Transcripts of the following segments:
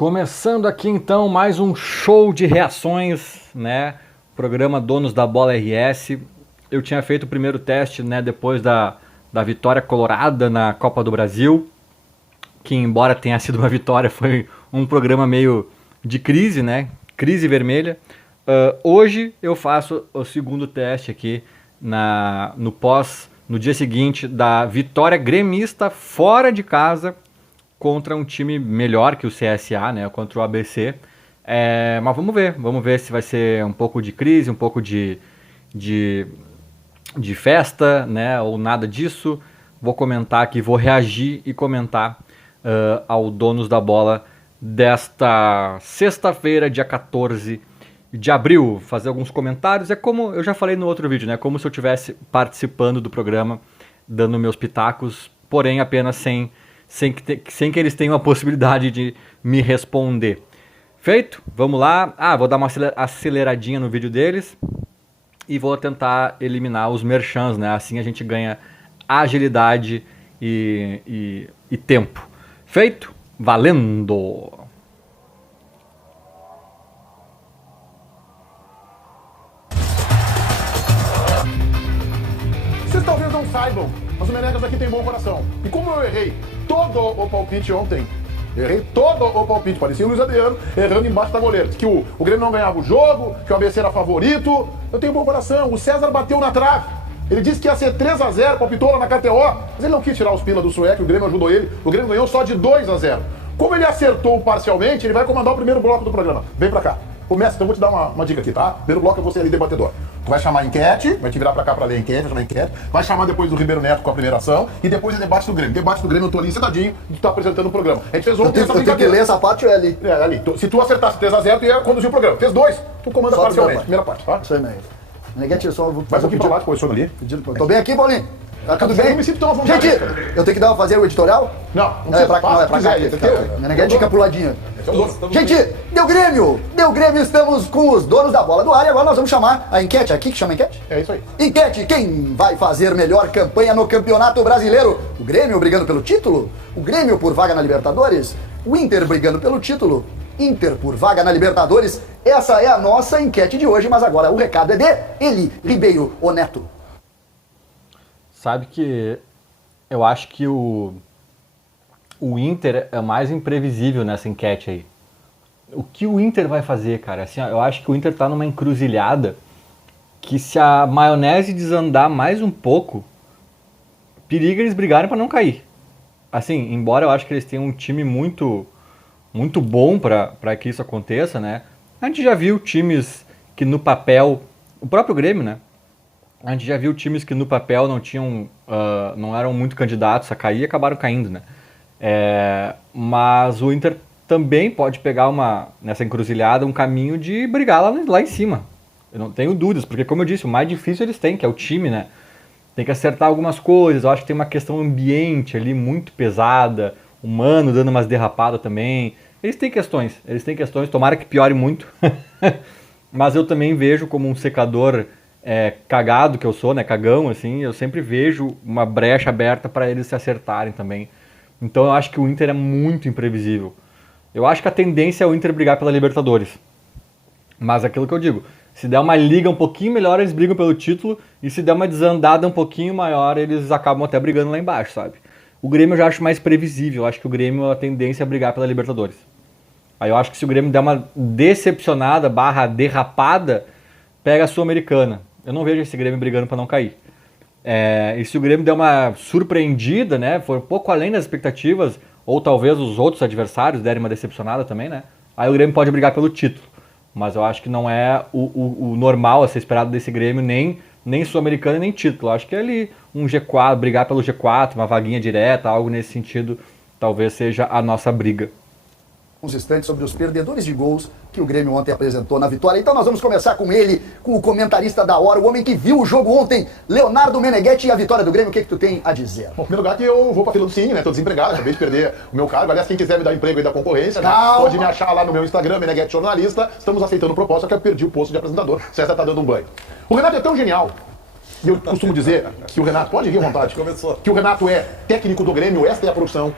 Começando aqui então mais um show de reações, né? Programa Donos da Bola RS. Eu tinha feito o primeiro teste, né? Depois da vitória colorada na Copa do Brasil, que embora tenha sido uma vitória, foi um programa meio de crise, né? Crise vermelha. Hoje eu faço o segundo teste aqui no dia seguinte da vitória gremista fora de casa contra um time melhor que o CSA, né, contra o ABC. Mas vamos ver se vai ser um pouco de crise, um pouco de festa, né, ou nada disso. Vou comentar aqui, vou reagir e comentar ao Donos da Bola desta sexta-feira, dia 14 de abril. Fazer alguns comentários. É como eu já falei no outro vídeo, né, como se eu estivesse participando do programa, dando meus pitacos, porém apenas sem que eles tenham a possibilidade de me responder. Feito? Vamos lá. Vou dar uma aceleradinha no vídeo deles e vou tentar eliminar os merchans, né? Assim a gente ganha agilidade e tempo. Feito? Valendo! Vocês talvez não saibam, mas o Menegas aqui tem bom coração. E como eu errei todo o palpite ontem, parecia o Luiz Adriano errando embaixo da goleira. Diz que o Grêmio não ganhava o jogo, que o ABC era favorito. Eu tenho bom coração. O César bateu na trave. Ele disse que ia ser 3-0, palpitou lá na KTO, mas ele não quis tirar os pila do sueco, o Grêmio ajudou ele. O Grêmio ganhou só de 2-0. Como ele acertou parcialmente, ele vai comandar o primeiro bloco do programa. Vem pra cá. Começa, então eu vou te dar uma dica aqui, tá? Primeiro bloco eu vou ser ali debatedor. Tu vai chamar a enquete, vai te virar pra cá pra ler a enquete, vai chamar a enquete, vai chamar depois do Ribeiro Neto com a primeira ação e depois é debate do Grêmio. Debate do Grêmio eu tô ali sentadinho e tu tá apresentando o programa. A gente fez ontem essa brincadeira. Eu tenho que ler essa parte ou é ali? É, ali. Se tu acertasse 3-0, tu ia conduzir o programa. Fez 2, tu comanda Só parcialmente. Primeira parte, tá? Isso aí mesmo. Neguete, só vou Vai um pouquinho pra lá, te posiciona ali. Tô bem aqui, Paulinho? Tá tudo bem? Eu me sinto tão à vontade. Gente, eu tenho que fazer o editorial? Não É pra cá, entendeu? Neguete fica pro ladinho. Então, Gente, deu Grêmio, estamos com os donos da bola do ar e agora nós vamos chamar a enquete. Aqui que chama a enquete? é isso aí. Enquete, quem vai fazer melhor campanha no Campeonato Brasileiro? O Grêmio brigando pelo título? O Grêmio por vaga na Libertadores? O Inter brigando pelo título? Inter por vaga na Libertadores? Essa é a nossa enquete de hoje, mas agora o recado é de Eli Ribeiro, o Neto. Sabe que eu acho que o Inter é mais imprevisível nessa enquete aí. O que o Inter vai fazer, cara? Assim, eu acho que o Inter tá numa encruzilhada que se a maionese desandar mais um pouco, periga eles brigarem para não cair. Assim, embora eu acho que eles tenham um time muito bom para que isso aconteça, né? A gente já viu times que no papel, o próprio Grêmio, né? A gente já viu times que no papel não eram muito candidatos a cair e acabaram caindo, né? Mas o Inter também pode pegar nessa encruzilhada um caminho de brigar lá em cima. Eu não tenho dúvidas, porque como eu disse, o mais difícil eles têm, que é o time, né? Tem que acertar algumas coisas, eu acho que tem uma questão ambiente ali muito pesada, humano dando umas derrapadas também. Eles têm questões, tomara que piore muito. Mas eu também vejo como um secador cagado que eu sou, né? Cagão, assim, eu sempre vejo uma brecha aberta para eles se acertarem também. Então eu acho que o Inter é muito imprevisível. Eu acho que a tendência é o Inter brigar pela Libertadores. Mas aquilo que eu digo, se der uma liga um pouquinho melhor, eles brigam pelo título. E se der uma desandada um pouquinho maior, eles acabam até brigando lá embaixo, sabe? O Grêmio eu já acho mais previsível. Eu acho que o Grêmio, a tendência é brigar pela Libertadores. Aí eu acho que se o Grêmio der uma decepcionada, derrapada, pega a Sul-Americana. Eu não vejo esse Grêmio brigando para não cair. E se o Grêmio der uma surpreendida, né, for um pouco além das expectativas, ou talvez os outros adversários derem uma decepcionada também, né, aí o Grêmio pode brigar pelo título. Mas eu acho que não é o normal a ser esperado desse Grêmio, nem Sul-Americana nem título. Eu acho que é ali um G4, brigar pelo G4, uma vaguinha direta, algo nesse sentido, talvez seja a nossa briga. Uns instantes sobre os perdedores de gols que o Grêmio ontem apresentou na vitória. Então nós vamos começar com ele, com o comentarista da hora, o homem que viu o jogo ontem, Leonardo Meneghetti, e a vitória do Grêmio. O que tu tem a dizer? Bom, em primeiro lugar que eu vou pra fila do Cine, né? Tô desempregado, acabei de perder o meu cargo. Aliás, quem quiser me dar emprego aí da concorrência, né? Pode me achar lá no meu Instagram, Meneghetti Jornalista. Estamos aceitando proposta, que eu perdi o posto de apresentador. O César tá dando um banho. O Renato é tão genial. E eu costumo dizer que o Renato, pode ir à vontade, Começou. que o Renato é técnico do Grêmio, esta é a profissão.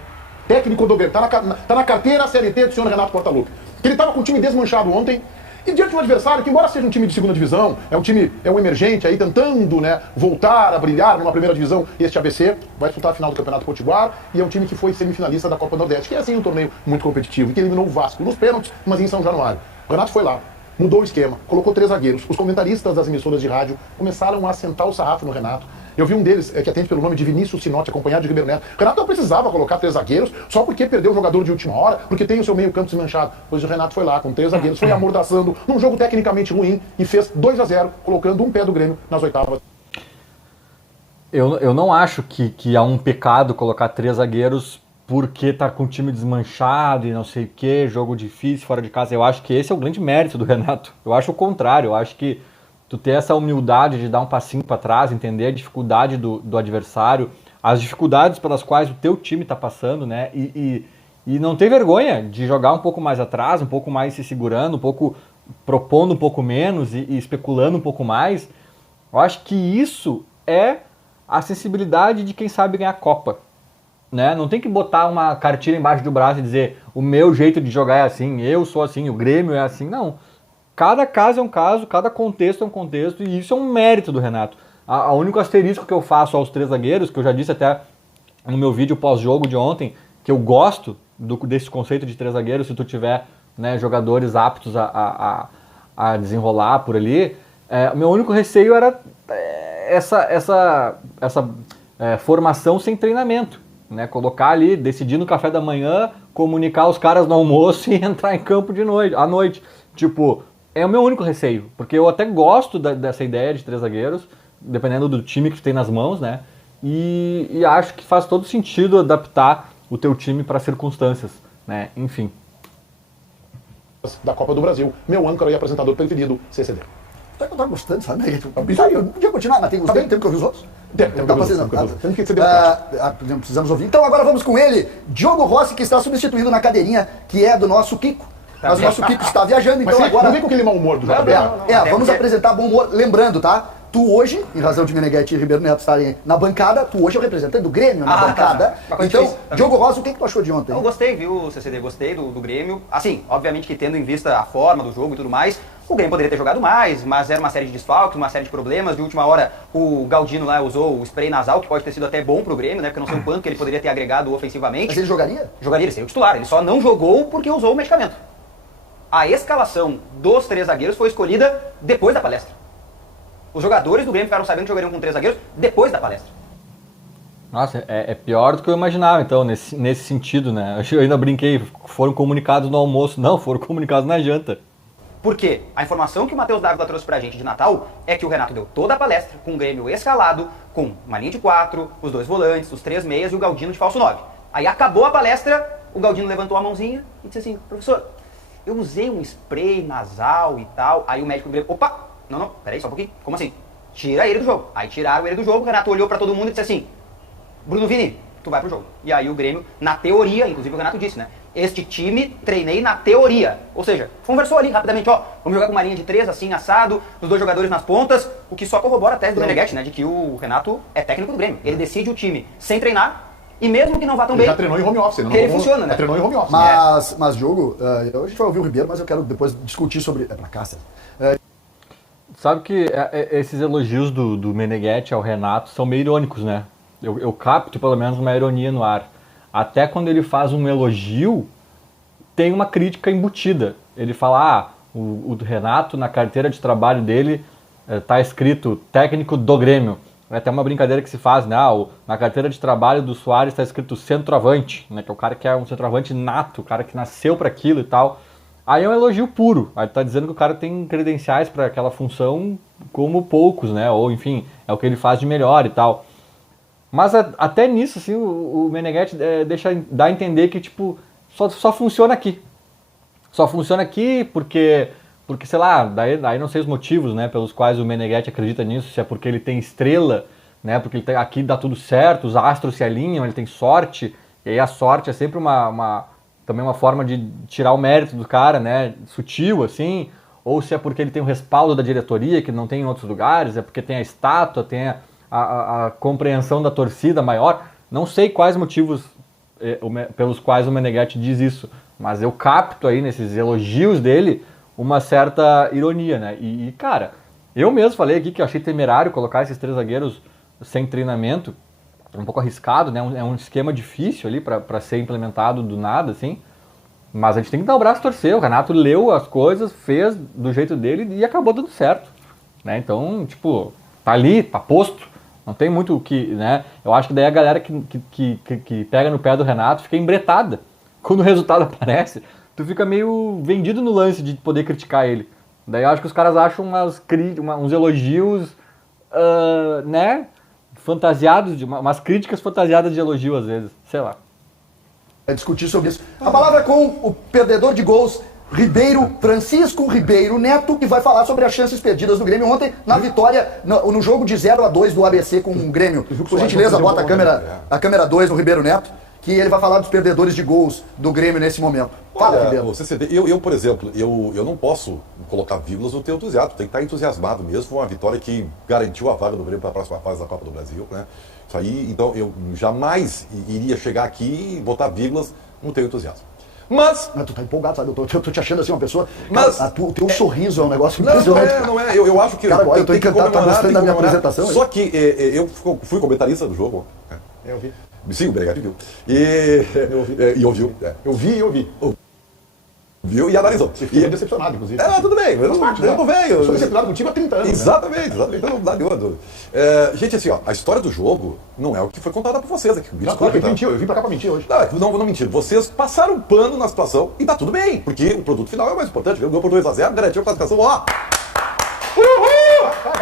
Técnico do Grêmio. Tá na carteira CLT do senhor Renato Portaluppi. Que ele estava com o time desmanchado ontem. E diante de um adversário que, embora seja um time de segunda divisão, é um emergente aí tentando, né, voltar a brilhar numa primeira divisão, este ABC vai disputar a final do Campeonato Potiguar e é um time que foi semifinalista da Copa do Nordeste, que é assim um torneio muito competitivo, e que eliminou o Vasco nos pênaltis, mas em São Januário. O Renato foi lá, mudou o esquema, colocou 3 zagueiros. Os comentaristas das emissoras de rádio começaram a assentar o sarrafo no Renato. Eu vi um deles, que atende pelo nome de Vinícius Sinotti, acompanhado de Ribeiro Neto. O Renato não precisava colocar 3 zagueiros só porque perdeu o jogador de última hora, porque tem o seu meio campo desmanchado. Pois o Renato foi lá com 3 zagueiros, foi amordaçando num jogo tecnicamente ruim e fez 2-0, colocando um pé do Grêmio nas oitavas. Eu não acho que há um pecado colocar 3 zagueiros porque tá com o time desmanchado e não sei o que, jogo difícil, fora de casa. Eu acho que esse é o grande mérito do Renato. Eu acho o contrário, eu acho que tu ter essa humildade de dar um passinho para trás, entender a dificuldade do adversário, as dificuldades pelas quais o teu time está passando, né? E não ter vergonha de jogar um pouco mais atrás, um pouco mais se segurando, um pouco propondo um pouco menos e especulando um pouco mais. Eu acho que isso é a sensibilidade de quem sabe ganhar a Copa, né? Não tem que botar uma cartilha embaixo do braço e dizer o meu jeito de jogar é assim, eu sou assim, o Grêmio é assim. Não. Cada caso é um caso, cada contexto é um contexto, e isso é um mérito do Renato. O único asterisco que eu faço aos 3 zagueiros, que eu já disse até no meu vídeo pós-jogo de ontem, que eu gosto desse conceito de 3 zagueiros, se tu tiver, né, jogadores aptos a desenrolar por ali, o meu único receio era essa formação sem treinamento, né? Colocar ali, decidir no café da manhã, comunicar os caras no almoço e entrar em campo à noite. Tipo, é o meu único receio, porque eu até gosto dessa ideia de 3 zagueiros, dependendo do time que tu tem nas mãos, né? E acho que faz todo sentido adaptar o teu time para circunstâncias, né? Enfim. Da Copa do Brasil, meu âncora e apresentador preferido, CCD. Tá que eu tava gostando, sabe? Eu podia continuar, mas tem tempo que eu vi os outros? Tem que ser precisamos ouvir. Então agora vamos com ele, Diogo Rossi, que está substituindo na cadeirinha, que é do nosso Kiko. Mas o nosso Kiko está viajando, então agora... Não vem com aquele mau humor do JB. Vamos apresentar bom humor. Lembrando, tá? Tu hoje, em razão de Meneghetti e Ribeiro Neto estarem na bancada, tu hoje é o representante do Grêmio na bancada. Então, Diogo Rossi, o que tu achou de ontem? Eu gostei, viu, CCD? Gostei do Grêmio. Assim, obviamente que tendo em vista a forma do jogo e tudo mais, o Grêmio poderia ter jogado mais, mas era uma série de desfalques, uma série de problemas. De última hora, o Galdino lá usou o spray nasal, que pode ter sido até bom pro Grêmio, né? Porque eu não sei o quanto que ele poderia ter agregado ofensivamente. Mas ele jogaria? Jogaria, ele seria o titular. Ele só não jogou porque usou o medicamento. A escalação dos 3 zagueiros foi escolhida depois da palestra. Os jogadores do Grêmio ficaram sabendo que jogariam com 3 zagueiros depois da palestra. Nossa, é pior do que eu imaginava, então, nesse sentido, né? Eu ainda brinquei, foram comunicados no almoço. Não, foram comunicados na janta. Por quê? A informação que o Matheus Dávila trouxe pra gente de Natal é que o Renato deu toda a palestra com o Grêmio escalado, com uma linha de 4, os 2 volantes, os 3 meias e o Galdino de falso 9. Aí acabou a palestra, o Galdino levantou a mãozinha e disse assim, professor, eu usei um spray nasal e tal. Aí o médico do Grêmio, opa, não, peraí, só um pouquinho, como assim? Tira ele do jogo. Aí tiraram ele do jogo, o Renato olhou pra todo mundo e disse assim, Bruno Vini, tu vai pro jogo. E aí o Grêmio, na teoria, inclusive o Renato disse, né? Este time treinei na teoria. Ou seja, conversou ali rapidamente, ó, vamos jogar com uma linha de 3, assim, assado, os 2 jogadores nas pontas, o que só corrobora a tese do Meneghetti, né? De que o Renato é técnico do Grêmio. Ele decide o time sem treinar, e mesmo que não vá tão bem... já treinou em home office, não? Ele funciona, né? Já treinou em home office. Mas Diogo, a gente vai ouvir o Ribeiro, mas eu quero depois discutir sobre... É pra cá, Sabe que esses elogios do Meneghetti ao Renato são meio irônicos, né? Eu capto pelo menos uma ironia no ar. Até quando ele faz um elogio, tem uma crítica embutida. Ele fala, o Renato, na carteira de trabalho dele, tá escrito técnico do Grêmio. É até uma brincadeira que se faz, né? Na carteira de trabalho do Soares está escrito centroavante, né? Que é o cara que é um centroavante nato, o cara que nasceu para aquilo e tal. Aí é um elogio puro. Aí tá dizendo que o cara tem credenciais para aquela função como poucos, né? Ou enfim, é o que ele faz de melhor e tal. Mas até nisso, assim, o Meneghetti dá a entender que, tipo, só funciona aqui. Só funciona aqui porque sei lá, daí não sei os motivos, né, pelos quais o Meneghetti acredita nisso, se é porque ele tem estrela, né, porque aqui dá tudo certo, os astros se alinham, ele tem sorte, e aí a sorte é sempre também uma forma de tirar o mérito do cara, né, sutil, assim, ou se é porque ele tem o respaldo da diretoria, que não tem em outros lugares, é porque tem a estátua, tem a compreensão da torcida maior. Não sei quais motivos pelos quais o Meneghetti diz isso, mas eu capto aí nesses elogios dele uma certa ironia, né? E cara, eu mesmo falei aqui que eu achei temerário colocar esses 3 zagueiros sem treinamento, um pouco arriscado, né? É um esquema difícil ali para ser implementado do nada, assim. Mas a gente tem que dar o braço a torcer. O Renato leu as coisas, fez do jeito dele e acabou dando certo, né? Então, tipo, tá ali, tá posto. Não tem muito o que, né? Eu acho que daí a galera que pega no pé do Renato fica embretada. Quando o resultado aparece, tu fica meio vendido no lance de poder criticar ele. Daí eu acho que os caras acham uns elogios, né? Fantasiados, umas críticas fantasiadas de elogio às vezes. Sei lá. Discutir sobre isso. A palavra é com o perdedor de gols, Francisco Ribeiro Neto, que vai falar sobre as chances perdidas do Grêmio ontem na vitória, no jogo de 0-2 do ABC com o Grêmio. Por gentileza, bota a câmera 2 no Ribeiro Neto, que ele vai falar dos perdedores de gols do Grêmio nesse momento. Fala, Ribeiro. CCD, por exemplo, eu não posso colocar vírgulas no teu entusiasmo. Tem que estar entusiasmado mesmo. Foi uma vitória que garantiu a vaga do Grêmio para a próxima fase da Copa do Brasil, né? Isso aí, então eu jamais iria chegar aqui e botar vírgulas no teu entusiasmo. Mas tu tá empolgado, sabe? Eu tô te achando assim uma pessoa. Mas cara, o teu sorriso é um negócio impressionante. Não é. Eu acho que. Cara, eu tô encantado, tá gostando da minha apresentação. Só que eu fui comentarista do jogo. Eu vi. Sim, o Meneghetti viu. E ouviu. Eu vi e ouvi. Viu e analisou. Você fica decepcionado, inclusive. Tudo bem. Eu não venho. Eu sou decepcionado contigo há 30 anos. Exatamente. Então não dá nenhuma dúvida. Gente, assim, ó, a história do jogo não é o que foi contada por vocês aqui. Claro que mentiu, eu vim pra cá pra mentir hoje. Não mentir. Vocês passaram pano na situação e tá tudo bem, porque o produto final é o mais importante. Ganhou por 2-0, garantiu a classificação, ó.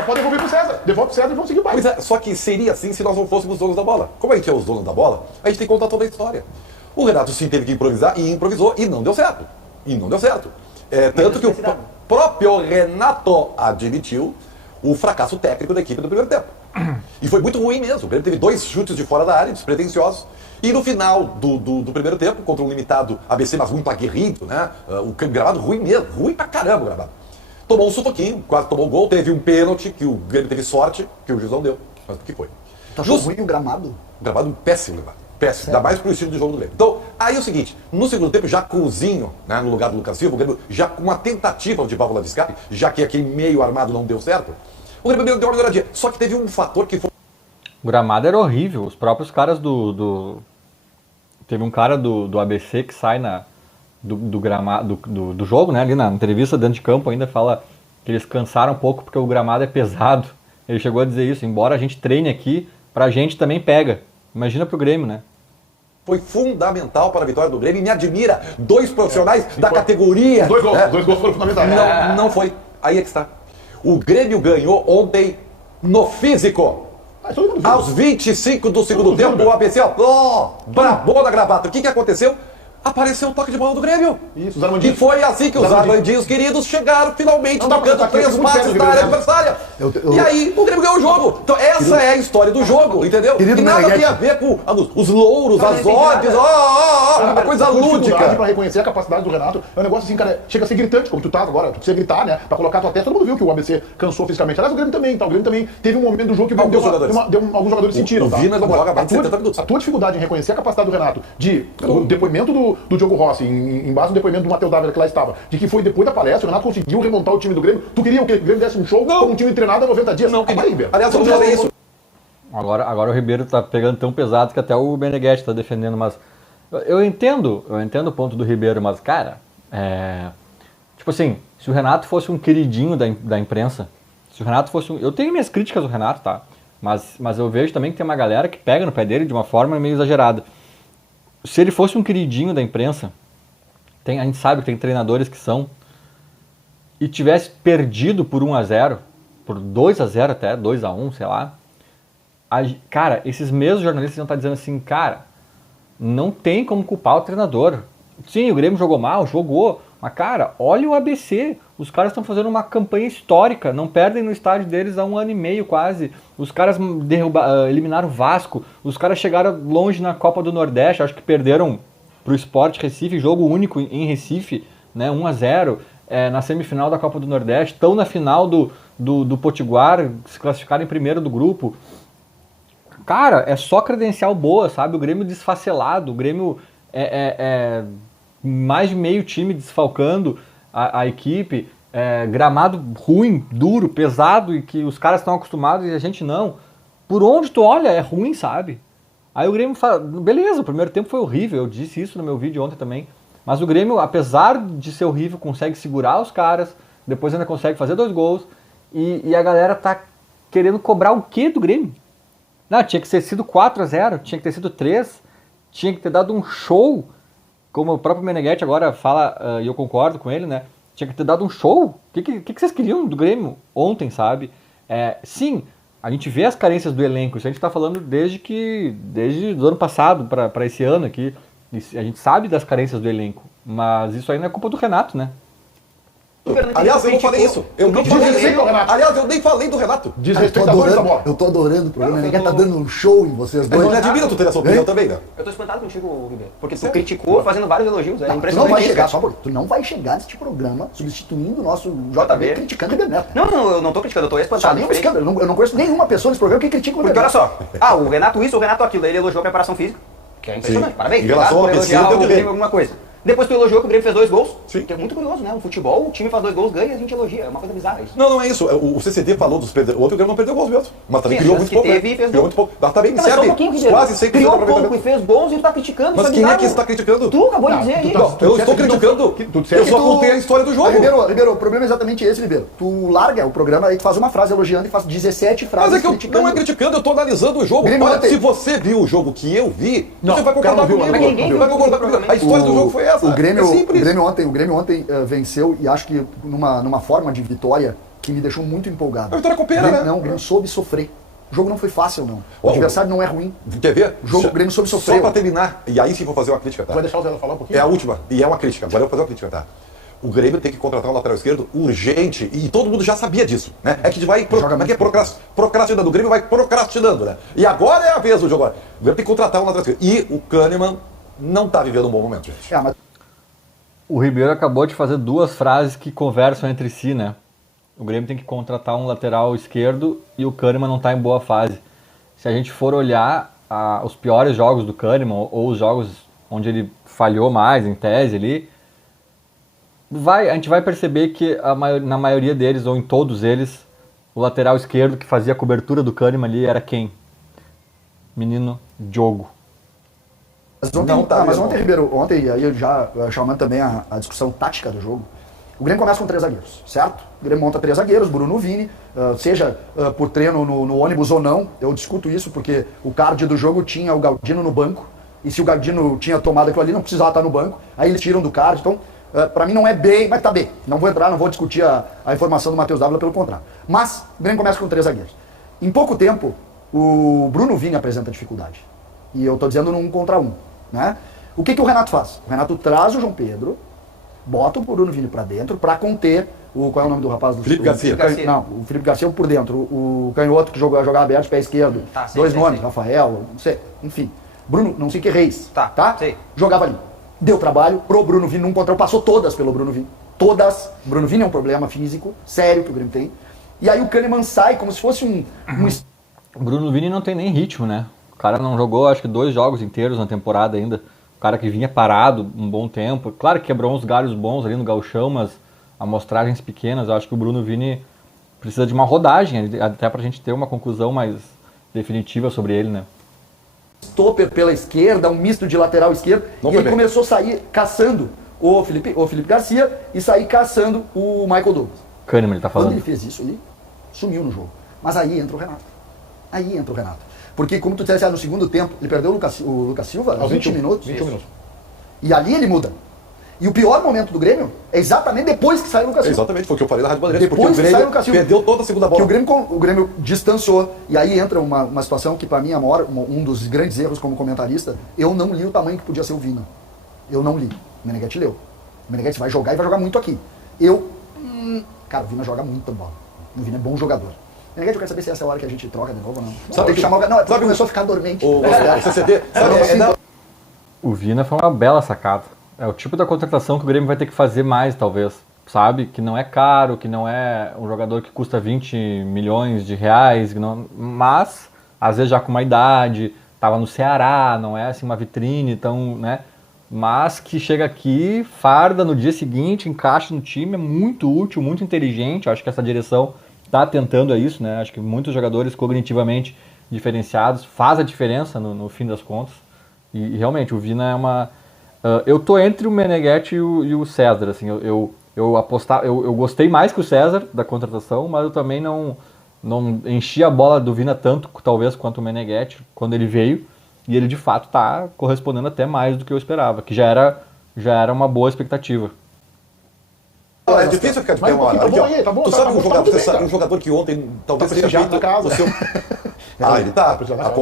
Pode devolver pro César. Devolve pro César e vamos seguir o baile. Pois é, só que seria assim se nós não fôssemos donos da bola. Como a gente é os donos da bola, a gente tem que contar toda a história. O Renato sim teve que improvisar e improvisou e não deu certo. Tanto que o próprio Renato admitiu o fracasso técnico da equipe do primeiro tempo. E foi muito ruim mesmo. O Grêmio teve 2 chutes de fora da área, despretensiosos. E no final do primeiro tempo, contra um limitado ABC, mas muito aguerrido, né? O gramado ruim mesmo, ruim pra caramba o gramado. Tomou um sufoquinho, quase tomou um gol, teve um pênalti, que o Grêmio teve sorte, que o juiz não deu. Mas o que foi? Tu achou ruim o gramado? O gramado péssimo, gramado. Péssimo, ainda mais pro estilo de jogo do Grêmio. Então, aí é o seguinte, no segundo tempo, já Cousinho, né, no lugar do Lucas Silva, o Grêmio já com uma tentativa de válvula de escape, já que aquele meio armado não deu certo, o Grêmio deu uma melhoradinha. Só que teve um fator que foi... O gramado era horrível, os próprios caras Teve um cara do ABC que sai do jogo, né, ali na entrevista dentro de campo, ainda fala que eles cansaram um pouco porque o gramado é pesado. Ele chegou a dizer isso, embora a gente treine aqui, pra gente também pega. Imagina pro Grêmio, né? Foi fundamental para a vitória do Grêmio e me admira 2 profissionais da categoria. 2 gols, 2 gols foram fundamentais. Não foi. Aí é que está. O Grêmio ganhou ontem no físico. Aos 25 do segundo tempo, o ABC, brabou na gravata. O que aconteceu? Apareceu o toque de bola do Grêmio. Isso, os Armandinhos. E foi assim que os Armandinhos queridos chegaram finalmente tocando 3 passes da área adversária. E aí o Grêmio ganhou o jogo. Então essa é a história do jogo, entendeu? E nada tem a ver com os louros, as odds, uma coisa lúdica. Pra reconhecer a capacidade do Renato, é um negócio assim, cara, chega a ser gritante, como tu tá agora. Tu precisa gritar, né? Pra colocar a tua testa. Todo mundo viu que o ABC cansou fisicamente. Aliás, o Grêmio também, tá? O Grêmio também teve um momento do jogo que alguns jogadores sentiram. O Vina não joga mais de 70 minutos. A tua dificuldade em reconhecer a capacidade do Renato, o depoimento do Diogo Rossi, em base no depoimento do Matheus Dávila, que lá estava, de que foi depois da palestra, o Renato conseguiu remontar o time do Grêmio. Tu queria o quê? Que o Grêmio desse um show com um time treinado há 90 dias? Não queria. Ribeiro. Aliás, eu não falei isso. Agora o Ribeiro tá pegando tão pesado que até o Meneghetti tá defendendo, mas eu entendo o ponto do Ribeiro, mas cara, tipo assim, se o Renato fosse um queridinho da imprensa, se o Renato fosse eu tenho minhas críticas ao Renato, tá? Mas eu vejo também que tem uma galera que pega no pé dele de uma forma meio exagerada. Se ele fosse um queridinho da imprensa, a gente sabe que tem treinadores que são, e tivesse perdido por 1-0, por 2-0 até, 2-1, sei lá, cara, esses mesmos jornalistas iam estar dizendo assim, cara, não tem como culpar o treinador. Sim, o Grêmio jogou mal, jogou, mas cara, olha o ABC, os caras estão fazendo uma campanha histórica, não perdem no estádio deles há 1 ano e meio quase, os caras eliminaram o Vasco, os caras chegaram longe na Copa do Nordeste, acho que perderam pro Sport Recife, jogo único em Recife, né, 1-0, na semifinal da Copa do Nordeste, estão na final do Potiguar, se classificaram em primeiro do grupo. cara, é só credencial boa, sabe? O Grêmio desfacelado, o Grêmio mais de meio time desfalcando a equipe, gramado ruim, duro, pesado, e que os caras estão acostumados e a gente não. Por onde tu olha, é ruim, sabe? Aí o Grêmio fala, beleza, o primeiro tempo foi horrível, eu disse isso no meu vídeo ontem também, mas o Grêmio, apesar de ser horrível, consegue segurar os caras, depois ainda consegue fazer 2 gols, e a galera tá querendo cobrar o quê do Grêmio? Não, tinha que ter sido 4-0, tinha que ter sido 3, tinha que ter dado um show, como o próprio Meneghetti agora fala, e eu concordo com ele, né? Tinha que ter dado um show. O que vocês queriam do Grêmio ontem, sabe? Sim, a gente vê as carências do elenco, isso a gente está falando desde o ano passado para esse ano aqui, a gente sabe das carências do elenco, mas isso aí não é culpa do Renato, né? Aliás, eu não falei isso. Eu nem falei isso. Aliás, eu nem falei do Renato. Desrespeitadores da bola. Eu tô adorando o programa. Ninguém tá dando um show em vocês dois. Mas me admira tu ter essa opinião também, né? Eu tô espantado contigo, Ribeiro. Porque tu criticou fazendo vários elogios. É Tu não impressionante. vai isso, chegar, cara. só um pouquinho. Tu não vai chegar neste programa substituindo o nosso JB criticando o Ribeiro Neto. Não, eu não tô criticando, eu tô Só espantado. nenhum diferente. escândalo. Eu não conheço nenhuma pessoa nesse programa que critica o Porque Ribeiro olha Neto. só, o Renato isso, o Renato aquilo, ele elogiou a preparação física, que é impressionante, Sim. parabéns. Em relação obrigado ao por elogiar PC, o deu Grêmio alguma coisa. Depois tu elogiou que o Grêmio fez 2 gols, Sim. que é muito curioso, né? No futebol, o time faz 2 gols, ganha e a gente elogia, é uma coisa bizarra isso. Não é isso. O CCD falou dos perdedores. Ontem o Grêmio não perdeu gols mesmo. Mas também Sim, criou as muito que pouco. teve e fez Criou gol. muito pouco. Mas também Mas só um serve pouquinho, Ribeiro. quase 100% Criou do pouco e aproveitamento. fez gols e tu tá criticando, Mas isso é quem é que bizarro. está criticando? Tu acabou de dizer aí. Não, eu estou criticando. Eu só contei a história do jogo. Ribeiro, o problema é exatamente esse, Ribeiro. Tu larga o programa aí, tu faz uma frase elogiando e faz 17 frases Mas é que eu criticando. não é criticando, eu tô analisando o jogo. Grêmio Olha, ontem- se você viu o jogo que eu vi, Não, você vai o cara concordar não viu, comigo. mas ninguém Você vai viu concordar o comigo. A história do jogo foi essa. O Grêmio, É simples. o Grêmio ontem venceu e acho que numa forma de vitória que me deixou muito empolgado. A vitória copeira, O Grêmio- né? Não, o Grêmio soube sofrer. O jogo não foi fácil, não. O Ó, adversário não é ruim. Quer ver? O jogo, o Grêmio soube Só sofrer. pra terminar, e aí sim vou fazer uma crítica, tá? Vai deixar o Zé falar um pouquinho? É a última, e é uma crítica. Agora eu vou fazer uma crítica, tá? O Grêmio tem que contratar um lateral esquerdo urgente, e todo mundo já sabia disso, né? É que a gente vai procrastinando, o Grêmio vai procrastinando, né? E agora é a vez do jogo. O Grêmio tem que contratar um lateral esquerdo. E o Kahneman não tá vivendo um bom momento, gente. Mas O Ribeiro acabou de fazer 2 frases que conversam entre si, né? O Grêmio tem que contratar um lateral esquerdo e o Kahneman não está em boa fase. Se a gente for olhar os piores jogos do Kahneman, ou os jogos onde ele falhou mais, em tese ali, a gente vai perceber que na maioria deles, ou em todos eles, o lateral esquerdo que fazia a cobertura do Kahneman ali era quem? Menino Diogo. Mas ontem, Ribeiro, aí eu já chamando também a discussão tática do jogo, o Grêmio começa com 3 zagueiros, certo? O Grêmio monta 3 zagueiros, Bruno, Vini, seja por treino no ônibus ou não, eu discuto isso porque o card do jogo tinha o Galdino no banco, e se o Galdino tinha tomado aquilo ali, não precisava estar no banco, aí eles tiram do card, então pra mim não é bem, mas tá bem, não vou entrar, não vou discutir a informação do Matheus Dávila, pelo contrário. Mas o Grêmio começa com 3 zagueiros. Em pouco tempo, o Bruno Vini apresenta dificuldade, e eu tô dizendo num 1 contra 1, né? O que o Renato faz? O Renato traz o João Pedro, bota o Bruno Vini pra dentro pra conter qual é o nome do rapaz? Felipe Garcia. Não, o Felipe Garcia por dentro. O canhoto que jogava aberto, pé esquerdo. Tá, sim, 2 sim, nomes, sim. Rafael, não sei. Enfim, Bruno, não sei que Reis. Tá, sei. Jogava ali. Deu trabalho pro Bruno Vini, num contra um, passou todas pelo Bruno Vini. Todas. O Bruno Vini é um problema físico, sério que o Grêmio tem. E aí o Kahneman sai como se fosse um O Bruno Vini não tem nem ritmo, né? O cara não jogou, acho que 2 jogos inteiros na temporada ainda. O cara que vinha parado um bom tempo. Claro que quebrou uns galhos bons ali no gauchão, mas amostragens pequenas. Eu acho que o Bruno Vini precisa de uma rodagem, até pra gente ter uma conclusão mais definitiva sobre ele, né? stopper pela esquerda, um misto de lateral esquerdo. Não E foi ele bem. começou a sair caçando o Felipe Garcia e sair caçando o Michael Douglas. Kahneman, ele tá Quando falando. ele fez isso, ele sumiu no jogo. Mas aí entra o Renato. Aí entra o Renato. Porque, como tu disseste, no segundo tempo, ele perdeu o Lucas Silva Aos 20 minutos. 21 minutos. E ali ele muda. E o pior momento do Grêmio é exatamente depois que sai o Lucas Silva. Exatamente, foi o que eu falei na Rádio Bandeirantes, porque o Depois que sai o Grêmio Lucas Silva. perdeu toda a segunda Que bola. o Grêmio distanciou. E aí entra uma situação que, para mim, é um dos grandes erros como comentarista. Eu não li o tamanho que podia ser o Vina. Eu não li. O Meneghetti leu. O Meneghetti vai jogar e vai jogar muito aqui. Cara, o Vina joga muita bola. O Vina é bom jogador. Meneghetti, eu quero saber se essa é a hora que a gente troca de novo ou não. Sabe Tem que que- chamar o... Não, é porque sabe- começou a ficar dormente. O CCD, sabe, O Vina foi uma bela sacada. É o tipo da contratação que o Grêmio vai ter que fazer mais, talvez. Sabe? Que não é caro, que não é um jogador que custa 20 milhões de reais, mas às vezes já com uma idade, estava no Ceará, não é assim uma vitrine, então, né? Mas que chega aqui, farda no dia seguinte, encaixa no time, é muito útil, muito inteligente. Acho que essa direção está atentando a isso, né? Acho que muitos jogadores cognitivamente diferenciados faz a diferença no fim das contas. E realmente, o Vina é uma... eu tô entre o Meneghetti e o César, assim, eu gostei mais que o César da contratação, mas eu também não enchi a bola do Vina tanto, talvez, quanto o Meneghetti, quando ele veio. E ele, de fato, está correspondendo até mais do que eu esperava, que já era uma boa expectativa. É difícil ficar de pé uma hora. Tá bom aí, tá bom. Tu sabe um jogador que ontem talvez tenha feito na casa. o seu... ele tá.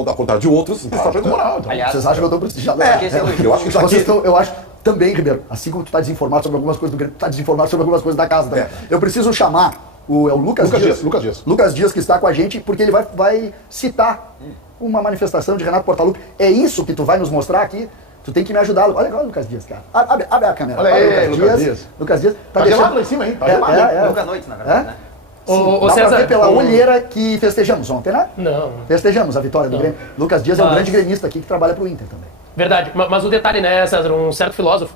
Ao contrário de outros. Você tá fazendo moral, então. Vocês acham que eu tô prestigiado? Eu acho que isso aqui... Eu acho também, Ribeiro, assim como tu tá desinformado sobre algumas coisas do Grêmio, tu tá desinformado sobre algumas coisas da casa também. Eu preciso chamar o Lucas Dias. Lucas Dias, que está com a gente, porque ele vai citar uma manifestação de Renato Portaluppi. É isso que tu vai nos mostrar aqui? Tu tem que me ajudar. Olha o Lucas Dias, cara. Abre a câmera. Olha aí, Lucas Dias. Lucas Dias. Tá gelado lá em cima, hein? Tá gelado. Lucas Noites, na verdade, né? Sim, dá César, pra ver pela olheira que festejamos ontem, né? Não. Festejamos a vitória do Grêmio. Lucas Dias é um grande gremista aqui que trabalha pro Inter também. Verdade, mas o detalhe, né, César, um certo filósofo,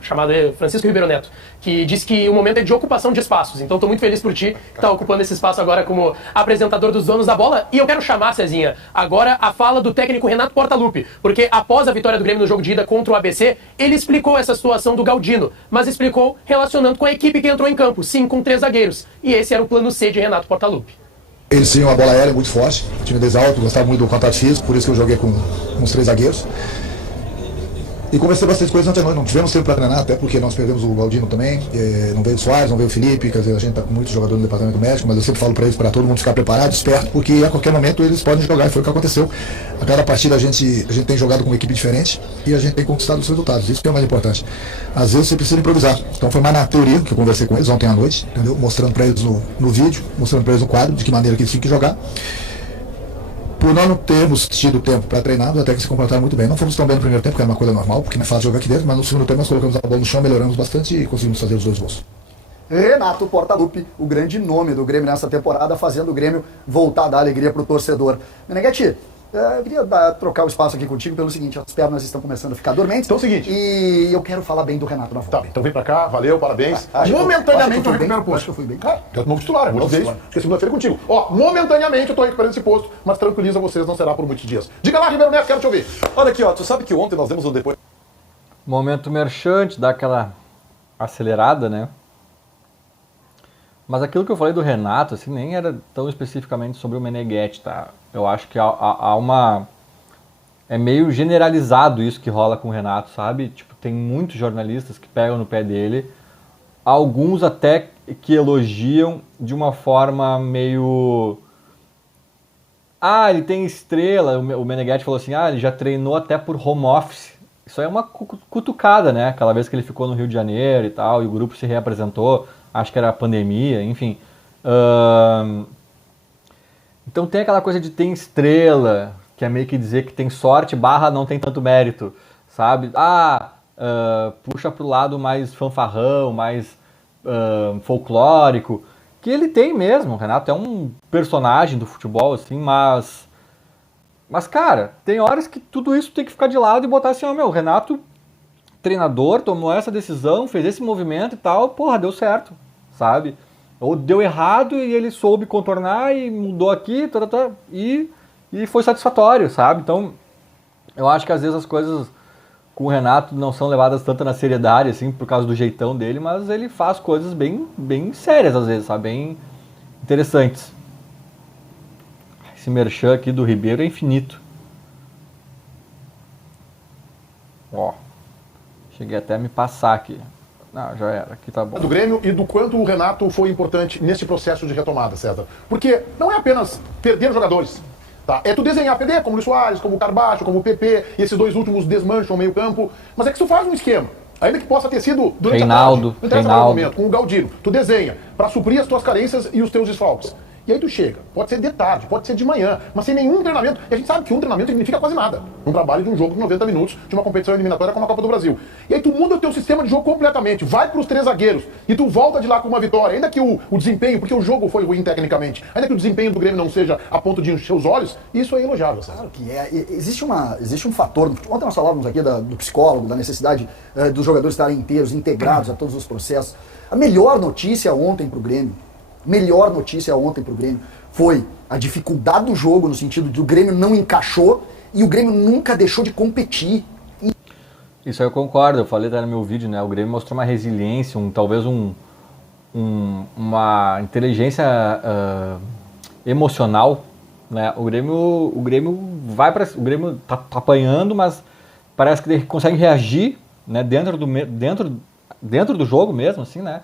chamado Francisco Ribeiro Neto, que disse que o momento é de ocupação de espaços. Então estou muito feliz por ti, que está ocupando esse espaço agora como apresentador dos Donos da Bola. E eu quero chamar, Cezinha, agora a fala do técnico Renato Portaluppi, porque após a vitória do Grêmio no jogo de ida contra o ABC, ele explicou essa situação do Galdino, mas explicou relacionando com a equipe que entrou em campo, sim, com 3 zagueiros. E esse era o plano C de Renato Portaluppi. Eles tinham uma bola aérea muito forte, timidez alto, gostavam muito do contato físico, por isso que eu joguei com uns 3 zagueiros. E conversei bastante coisas ontem, nós não tivemos tempo para treinar, até porque nós perdemos o Galdino também, não veio o Soares, não veio o Felipe, quer dizer, a gente está com muitos jogadores no departamento médico, mas eu sempre falo para eles, para todo mundo ficar preparado, esperto, porque a qualquer momento eles podem jogar, e foi o que aconteceu. A cada partida a gente tem jogado com uma equipe diferente e a gente tem conquistado os resultados, isso que é o mais importante. Às vezes você precisa improvisar, então foi mais na teoria que eu conversei com eles ontem à noite, entendeu? Mostrando para eles no vídeo, mostrando para eles no quadro, de que maneira que eles tinham que jogar. Por nós não termos tido tempo para treinar, até que se comportaram muito bem. Não fomos tão bem no primeiro tempo, que era uma coisa normal, porque não é fácil jogar aqui dentro, mas no segundo tempo nós colocamos a bola no chão, melhoramos bastante e conseguimos fazer os 2 gols. Renato Portaluppi, o grande nome do Grêmio nessa temporada, fazendo o Grêmio voltar a dar alegria pro torcedor. Meneghetti, eu queria trocar o espaço aqui contigo pelo seguinte, as pernas estão começando a ficar dormentes. Então é o seguinte. E eu quero falar bem do Renato na volta. Tá bem, então vem pra cá, valeu, parabéns. Momentaneamente eu recupero o posto. Acho que eu fui bem. Cara, eu novo titular, eu vou dizer isso, porque segunda-feira é contigo. Ó, momentaneamente eu tô recuperando esse posto, mas tranquiliza vocês, não será por muitos dias. Diga lá, Ribeiro Neto, quero te ouvir. Olha aqui, ó, tu sabe que ontem nós demos um depois... Momento merchante, dá aquela acelerada, né? Mas aquilo que eu falei do Renato, assim, nem era tão especificamente sobre o Meneghetti, tá? Eu acho que há uma... É meio generalizado isso que rola com o Renato, sabe? Tipo, tem muitos jornalistas que pegam no pé dele, alguns até que elogiam de uma forma meio... ele tem estrela. O Meneghetti falou assim, ele já treinou até por home office. Isso aí é uma cutucada, né? Aquela vez que ele ficou no Rio de Janeiro e tal, e o grupo se reapresentou, acho que era a pandemia, enfim. Então tem aquela coisa de ter estrela, que é meio que dizer que tem sorte / não tem tanto mérito, sabe? Puxa pro lado mais fanfarrão, mais folclórico, que ele tem mesmo. O Renato é um personagem do futebol, assim, mas cara, tem horas que tudo isso tem que ficar de lado e botar assim, o Renato, treinador, tomou essa decisão, fez esse movimento e tal, porra, deu certo, sabe? Ou deu errado e ele soube contornar e mudou aqui, e foi satisfatório, sabe? Então, eu acho que às vezes as coisas com o Renato não são levadas tanto na seriedade, assim, por causa do jeitão dele, mas ele faz coisas bem, bem sérias às vezes, sabe? Bem interessantes. Esse merchan aqui do Ribeiro é infinito. Ó, cheguei até a me passar aqui. Não, já era, aqui tá bom. Do Grêmio e do quanto o Renato foi importante nesse processo de retomada, César. Porque não é apenas perder jogadores. Tá? É tu desenhar, perder como o Luiz Soares, como o Carbacho, como o PP, e esses 2 últimos desmancham o meio campo. Mas é que tu faz um esquema. Ainda que possa ter sido durante Reinaldo, a tarde, não interessa no momento, com o Galdino. Tu desenha para suprir as tuas carências e os teus desfalques. E aí tu chega, pode ser de tarde, pode ser de manhã, mas sem nenhum treinamento. E a gente sabe que um treinamento significa quase nada. Um trabalho de um jogo de 90 minutos, de uma competição eliminatória como a Copa do Brasil. E aí tu muda o teu sistema de jogo completamente, vai pros 3 zagueiros, e tu volta de lá com uma vitória. Ainda que o desempenho, porque o jogo foi ruim tecnicamente, ainda que o desempenho do Grêmio não seja a ponto de encher os olhos, isso é elogiável. Claro que é. Existe um fator, ontem nós falávamos aqui do psicólogo, da necessidade dos jogadores estarem inteiros, integrados a todos os processos. A melhor notícia ontem pro Grêmio, foi a dificuldade do jogo, no sentido de o Grêmio não encaixou e o Grêmio nunca deixou de competir. Isso aí eu concordo, eu falei até no meu vídeo, né? O Grêmio mostrou uma resiliência, talvez uma inteligência emocional, né? O Grêmio tá apanhando, mas parece que ele consegue reagir, né? Dentro do jogo mesmo, assim, né?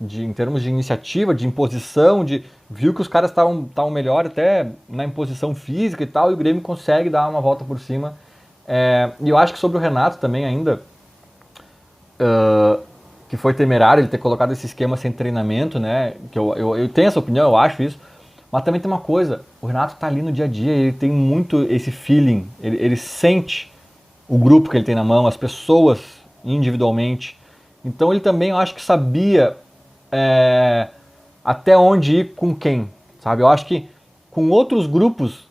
Em termos de iniciativa, de imposição, viu que os caras estavam melhor até na imposição física e tal, e o Grêmio consegue dar uma volta por cima. E eu acho que sobre o Renato também ainda, que foi temerário ele ter colocado esse esquema sem treinamento, né? Que eu tenho essa opinião, eu acho isso, mas também tem uma coisa, o Renato tá ali no dia a dia, ele tem muito esse feeling, ele sente o grupo que ele tem na mão, as pessoas individualmente, então ele também, eu acho que sabia até onde ir com quem, sabe? Eu acho que com outros grupos,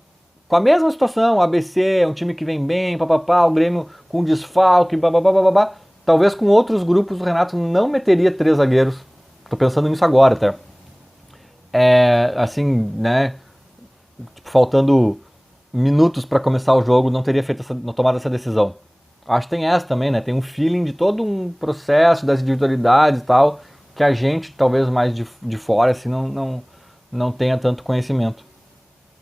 com a mesma situação, o ABC é um time que vem bem, papapá, o Grêmio com desfalque, bababá, talvez com outros grupos o Renato não meteria 3 zagueiros, tô pensando nisso agora até. Assim, né, tipo, faltando minutos para começar o jogo, não teria tomado essa decisão. Acho que tem essa também, né, tem um feeling de todo um processo, das individualidades e tal, que a gente, talvez mais de fora, assim, não tenha tanto conhecimento.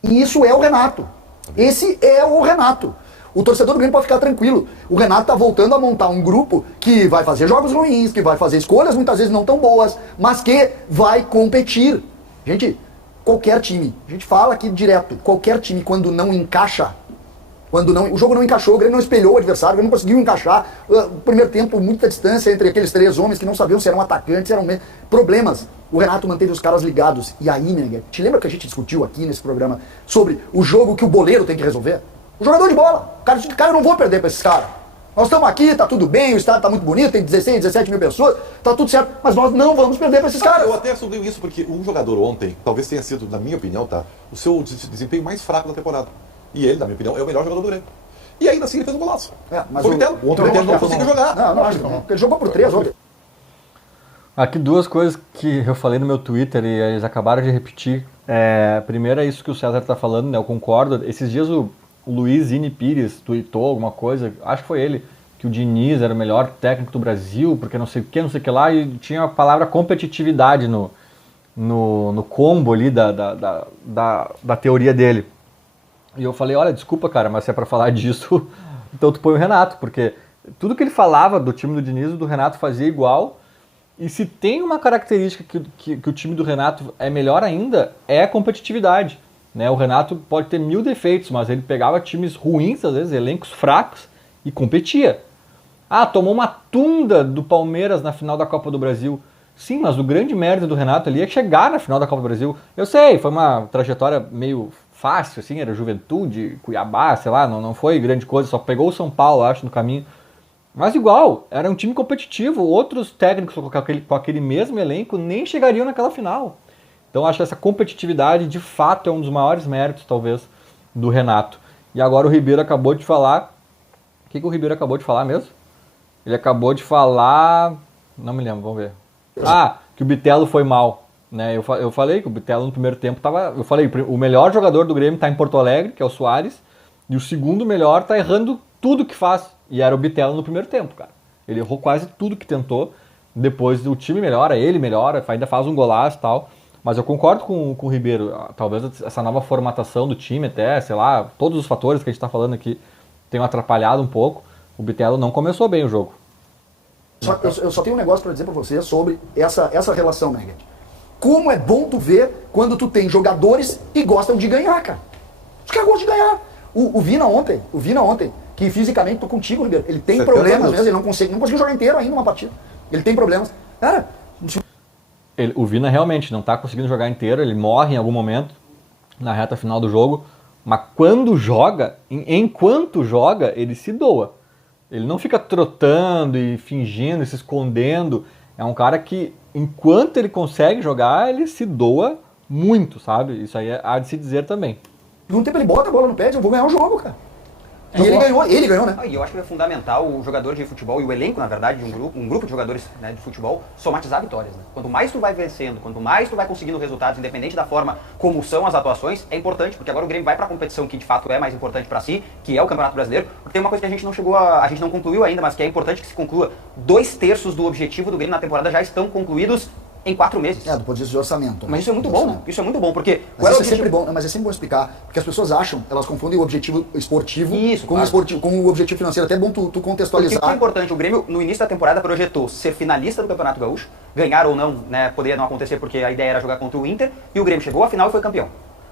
E isso é o Renato. Esse é o Renato. O torcedor do Grêmio pode ficar tranquilo. O Renato está voltando a montar um grupo que vai fazer jogos ruins, que vai fazer escolhas muitas vezes não tão boas, mas que vai competir. Gente, qualquer time, a gente fala aqui direto, qualquer time quando não encaixa, o jogo não encaixou, o Grêmio não espelhou o adversário, o Grêmio não conseguiu encaixar. O primeiro tempo, muita distância entre aqueles 3 homens que não sabiam se eram atacantes, eram problemas. O Renato manteve os caras ligados. E aí, Meneghetti, te lembra que a gente discutiu aqui nesse programa sobre o jogo que o boleiro tem que resolver? O jogador de bola. Cara, eu não vou perder pra esses caras. Nós estamos aqui, tá tudo bem, o estádio tá muito bonito, tem 16, 17 mil pessoas, tá tudo certo, mas nós não vamos perder pra esses caras. Eu até sublinho isso porque um jogador ontem, talvez tenha sido, na minha opinião, tá, o seu desempenho mais fraco da temporada. E ele, na minha opinião, é o melhor jogador do Grêmio. E ainda assim ele fez um golaço. Mas foi o Bitelo. Ontem o Bitelo não conseguiu jogar. Não acho que não. Porque ele jogou por 3 ontem. Aqui 2 coisas que eu falei no meu Twitter e eles acabaram de repetir. Primeiro é isso que o César tá falando, né? Eu concordo. Esses dias o Luiz Ine Pires tweetou alguma coisa, acho que foi ele, que o Diniz era o melhor técnico do Brasil, porque não sei o que lá, e tinha a palavra competitividade no combo ali da teoria dele. E eu falei, olha, desculpa, cara, mas se é pra falar disso, então tu põe o Renato, porque tudo que ele falava do time do Diniz e do Renato fazia igual, e se tem uma característica que o time do Renato é melhor ainda, é a competitividade. Né? O Renato pode ter 1000 defeitos, mas ele pegava times ruins, às vezes, elencos fracos, e competia. Tomou uma tunda do Palmeiras na final da Copa do Brasil. Sim, mas o grande mérito do Renato ali é chegar na final da Copa do Brasil. Eu sei, foi uma trajetória meio fácil, assim, era Juventude, Cuiabá, sei lá, não foi grande coisa, só pegou o São Paulo, acho, no caminho. Mas igual, era um time competitivo, outros técnicos com aquele mesmo elenco nem chegariam naquela final. Então acho que essa competitividade, de fato, é um dos maiores méritos, talvez, do Renato. E agora o Ribeiro acabou de falar... O que o Ribeiro acabou de falar mesmo? Ele acabou de falar... Não me lembro, vamos ver. Que o Bitelo foi mal. Né? Eu falei que o Bitelo no primeiro tempo estava... Eu falei, o melhor jogador do Grêmio está em Porto Alegre, que é o Soares, e o segundo melhor está errando tudo que faz. E era o Bitelo no primeiro tempo, cara. Ele errou quase tudo que tentou. Depois o time melhora, ele melhora, ainda faz um golaço e tal. Mas eu concordo com o Ribeiro. Talvez essa nova formatação do time até, sei lá, todos os fatores que a gente está falando aqui tenham atrapalhado um pouco. O Bitelo não começou bem o jogo. Eu só tenho um negócio para dizer para você sobre essa relação, Meneghetti. Como é bom tu ver quando tu tem jogadores que gostam de ganhar, cara. Os caras gostam de ganhar. O Vina ontem, que fisicamente, tô contigo, Ribeiro, ele tem problemas mesmo, ele não conseguiu jogar inteiro ainda uma partida. Ele tem problemas. Cara, O Vina realmente não está conseguindo jogar inteiro, ele morre em algum momento na reta final do jogo, mas quando joga, enquanto joga, ele se doa. Ele não fica trotando e fingindo, e se escondendo. É um cara que, enquanto ele consegue jogar, ele se doa muito, sabe? Isso aí há de se dizer também. No tempo ele bota a bola no pé e eu vou ganhar o jogo, cara. E ele ganhou, né? E eu acho que é fundamental o jogador de futebol e o elenco, na verdade, de um grupo de jogadores, né, de futebol, somatizar vitórias. Né? Quanto mais tu vai vencendo, quanto mais tu vai conseguindo resultados, independente da forma como são as atuações, é importante, porque agora o Grêmio vai pra competição que de fato é mais importante pra si, que é o Campeonato Brasileiro. Porque tem uma coisa que a gente não concluiu ainda, mas que é importante que se conclua. 2/3 do objetivo do Grêmio na temporada já estão concluídos em 4 meses. Do ponto de vista de orçamento. Mas isso é muito bom, né? Isso é muito bom, porque... Mas é sempre bom, mas é sempre bom explicar, porque as pessoas acham, elas confundem o objetivo esportivo com o objetivo financeiro. Até é bom tu contextualizar. Porque o que é importante, o Grêmio, no início da temporada, projetou ser finalista do Campeonato Gaúcho, ganhar ou não, né, poderia não acontecer porque a ideia era jogar contra o Inter, e o Grêmio chegou à final e foi campeão.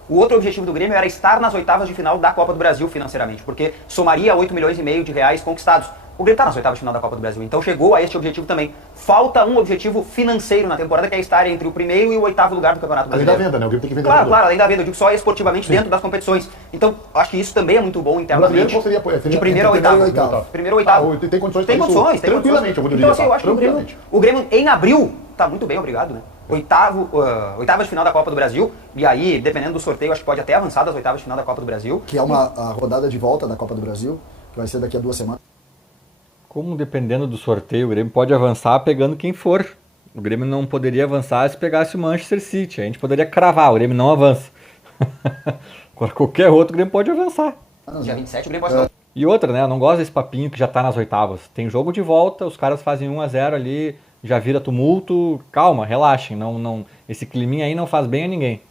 O outro objetivo do Grêmio era estar nas oitavas de final da Copa do Brasil financeiramente, porque somaria 8,5 milhões de reais conquistados. O Grêmio está nas oitavas de final da Copa do Brasil, então chegou a este objetivo também. Falta um objetivo financeiro na temporada, que é estar entre o primeiro e o 8º lugar do Campeonato Brasileiro. Além da venda, né? O Grêmio tem que vender. Claro, além da venda, eu digo só esportivamente dentro das competições. Então, acho que isso também é muito bom internamente. Qual seria de primeiro a oitavo. Primeiro a oitavo. Tem condições Tem condições. Tranquilamente, eu vou dizer. Então, assim, eu acho que o Grêmio em abril tá muito bem, obrigado, né? Oitavas de final da Copa do Brasil, e aí, dependendo do sorteio, acho que pode até avançar das oitavas de final da Copa do Brasil. Que é a rodada de volta da Copa do Brasil, que vai ser daqui a 2 semanas. Como dependendo do sorteio, o Grêmio pode avançar pegando quem for. O Grêmio não poderia avançar se pegasse o Manchester City. A gente poderia cravar, o Grêmio não avança. Agora qualquer outro, o Grêmio pode avançar. Dia 27 o Grêmio pode avançar. E outra, né? Eu não gosto desse papinho que já tá nas oitavas. Tem jogo de volta, os caras fazem 1-0 ali, já vira tumulto. Calma, relaxem. Esse climinha aí não faz bem a ninguém.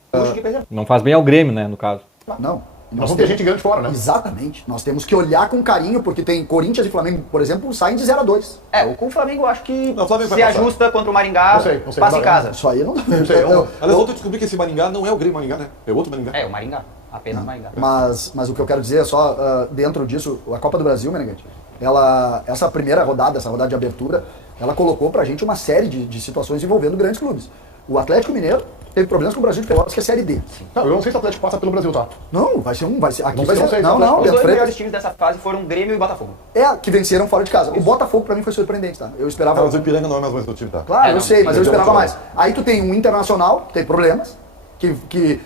Não faz bem ao Grêmio, né, no caso. Não. Nós vamos ter gente grande fora, né? Exatamente. Nós temos que olhar com carinho, porque tem Corinthians e Flamengo, por exemplo, saem de 0-2. Com o Flamengo eu acho que Não, o Flamengo se vai passar. ajusta contra o Maringá, Não sei, passa em casa. Isso aí não... Aliás, ontem eu descobri que esse Maringá não é o Grêmio Maringá, né? É outro Maringá. O Maringá. Apenas Maringá. Mas o que eu quero dizer é só, dentro disso, a Copa do Brasil, Meneghete, essa primeira rodada, essa rodada de abertura, ela colocou pra gente uma série de situações envolvendo grandes clubes. O Atlético Mineiro teve problemas com o Brasil de Pelotas, que é Série D. Não, eu não sei se o Atlético passa pelo Brasil, tá? Não, vai ser. Aqui Não vai sei, ser. não sei, Não, Os Bento dois Freitas. melhores times dessa fase foram Grêmio e Botafogo. Que venceram fora de casa. O Botafogo pra mim foi surpreendente, tá? Eu esperava. Mas o Ipiranga não é mais o mesmo time, tá? Claro, eu não, sei, mas eu perdeu esperava o mais. Aí tu tem um Internacional, que tem problemas, que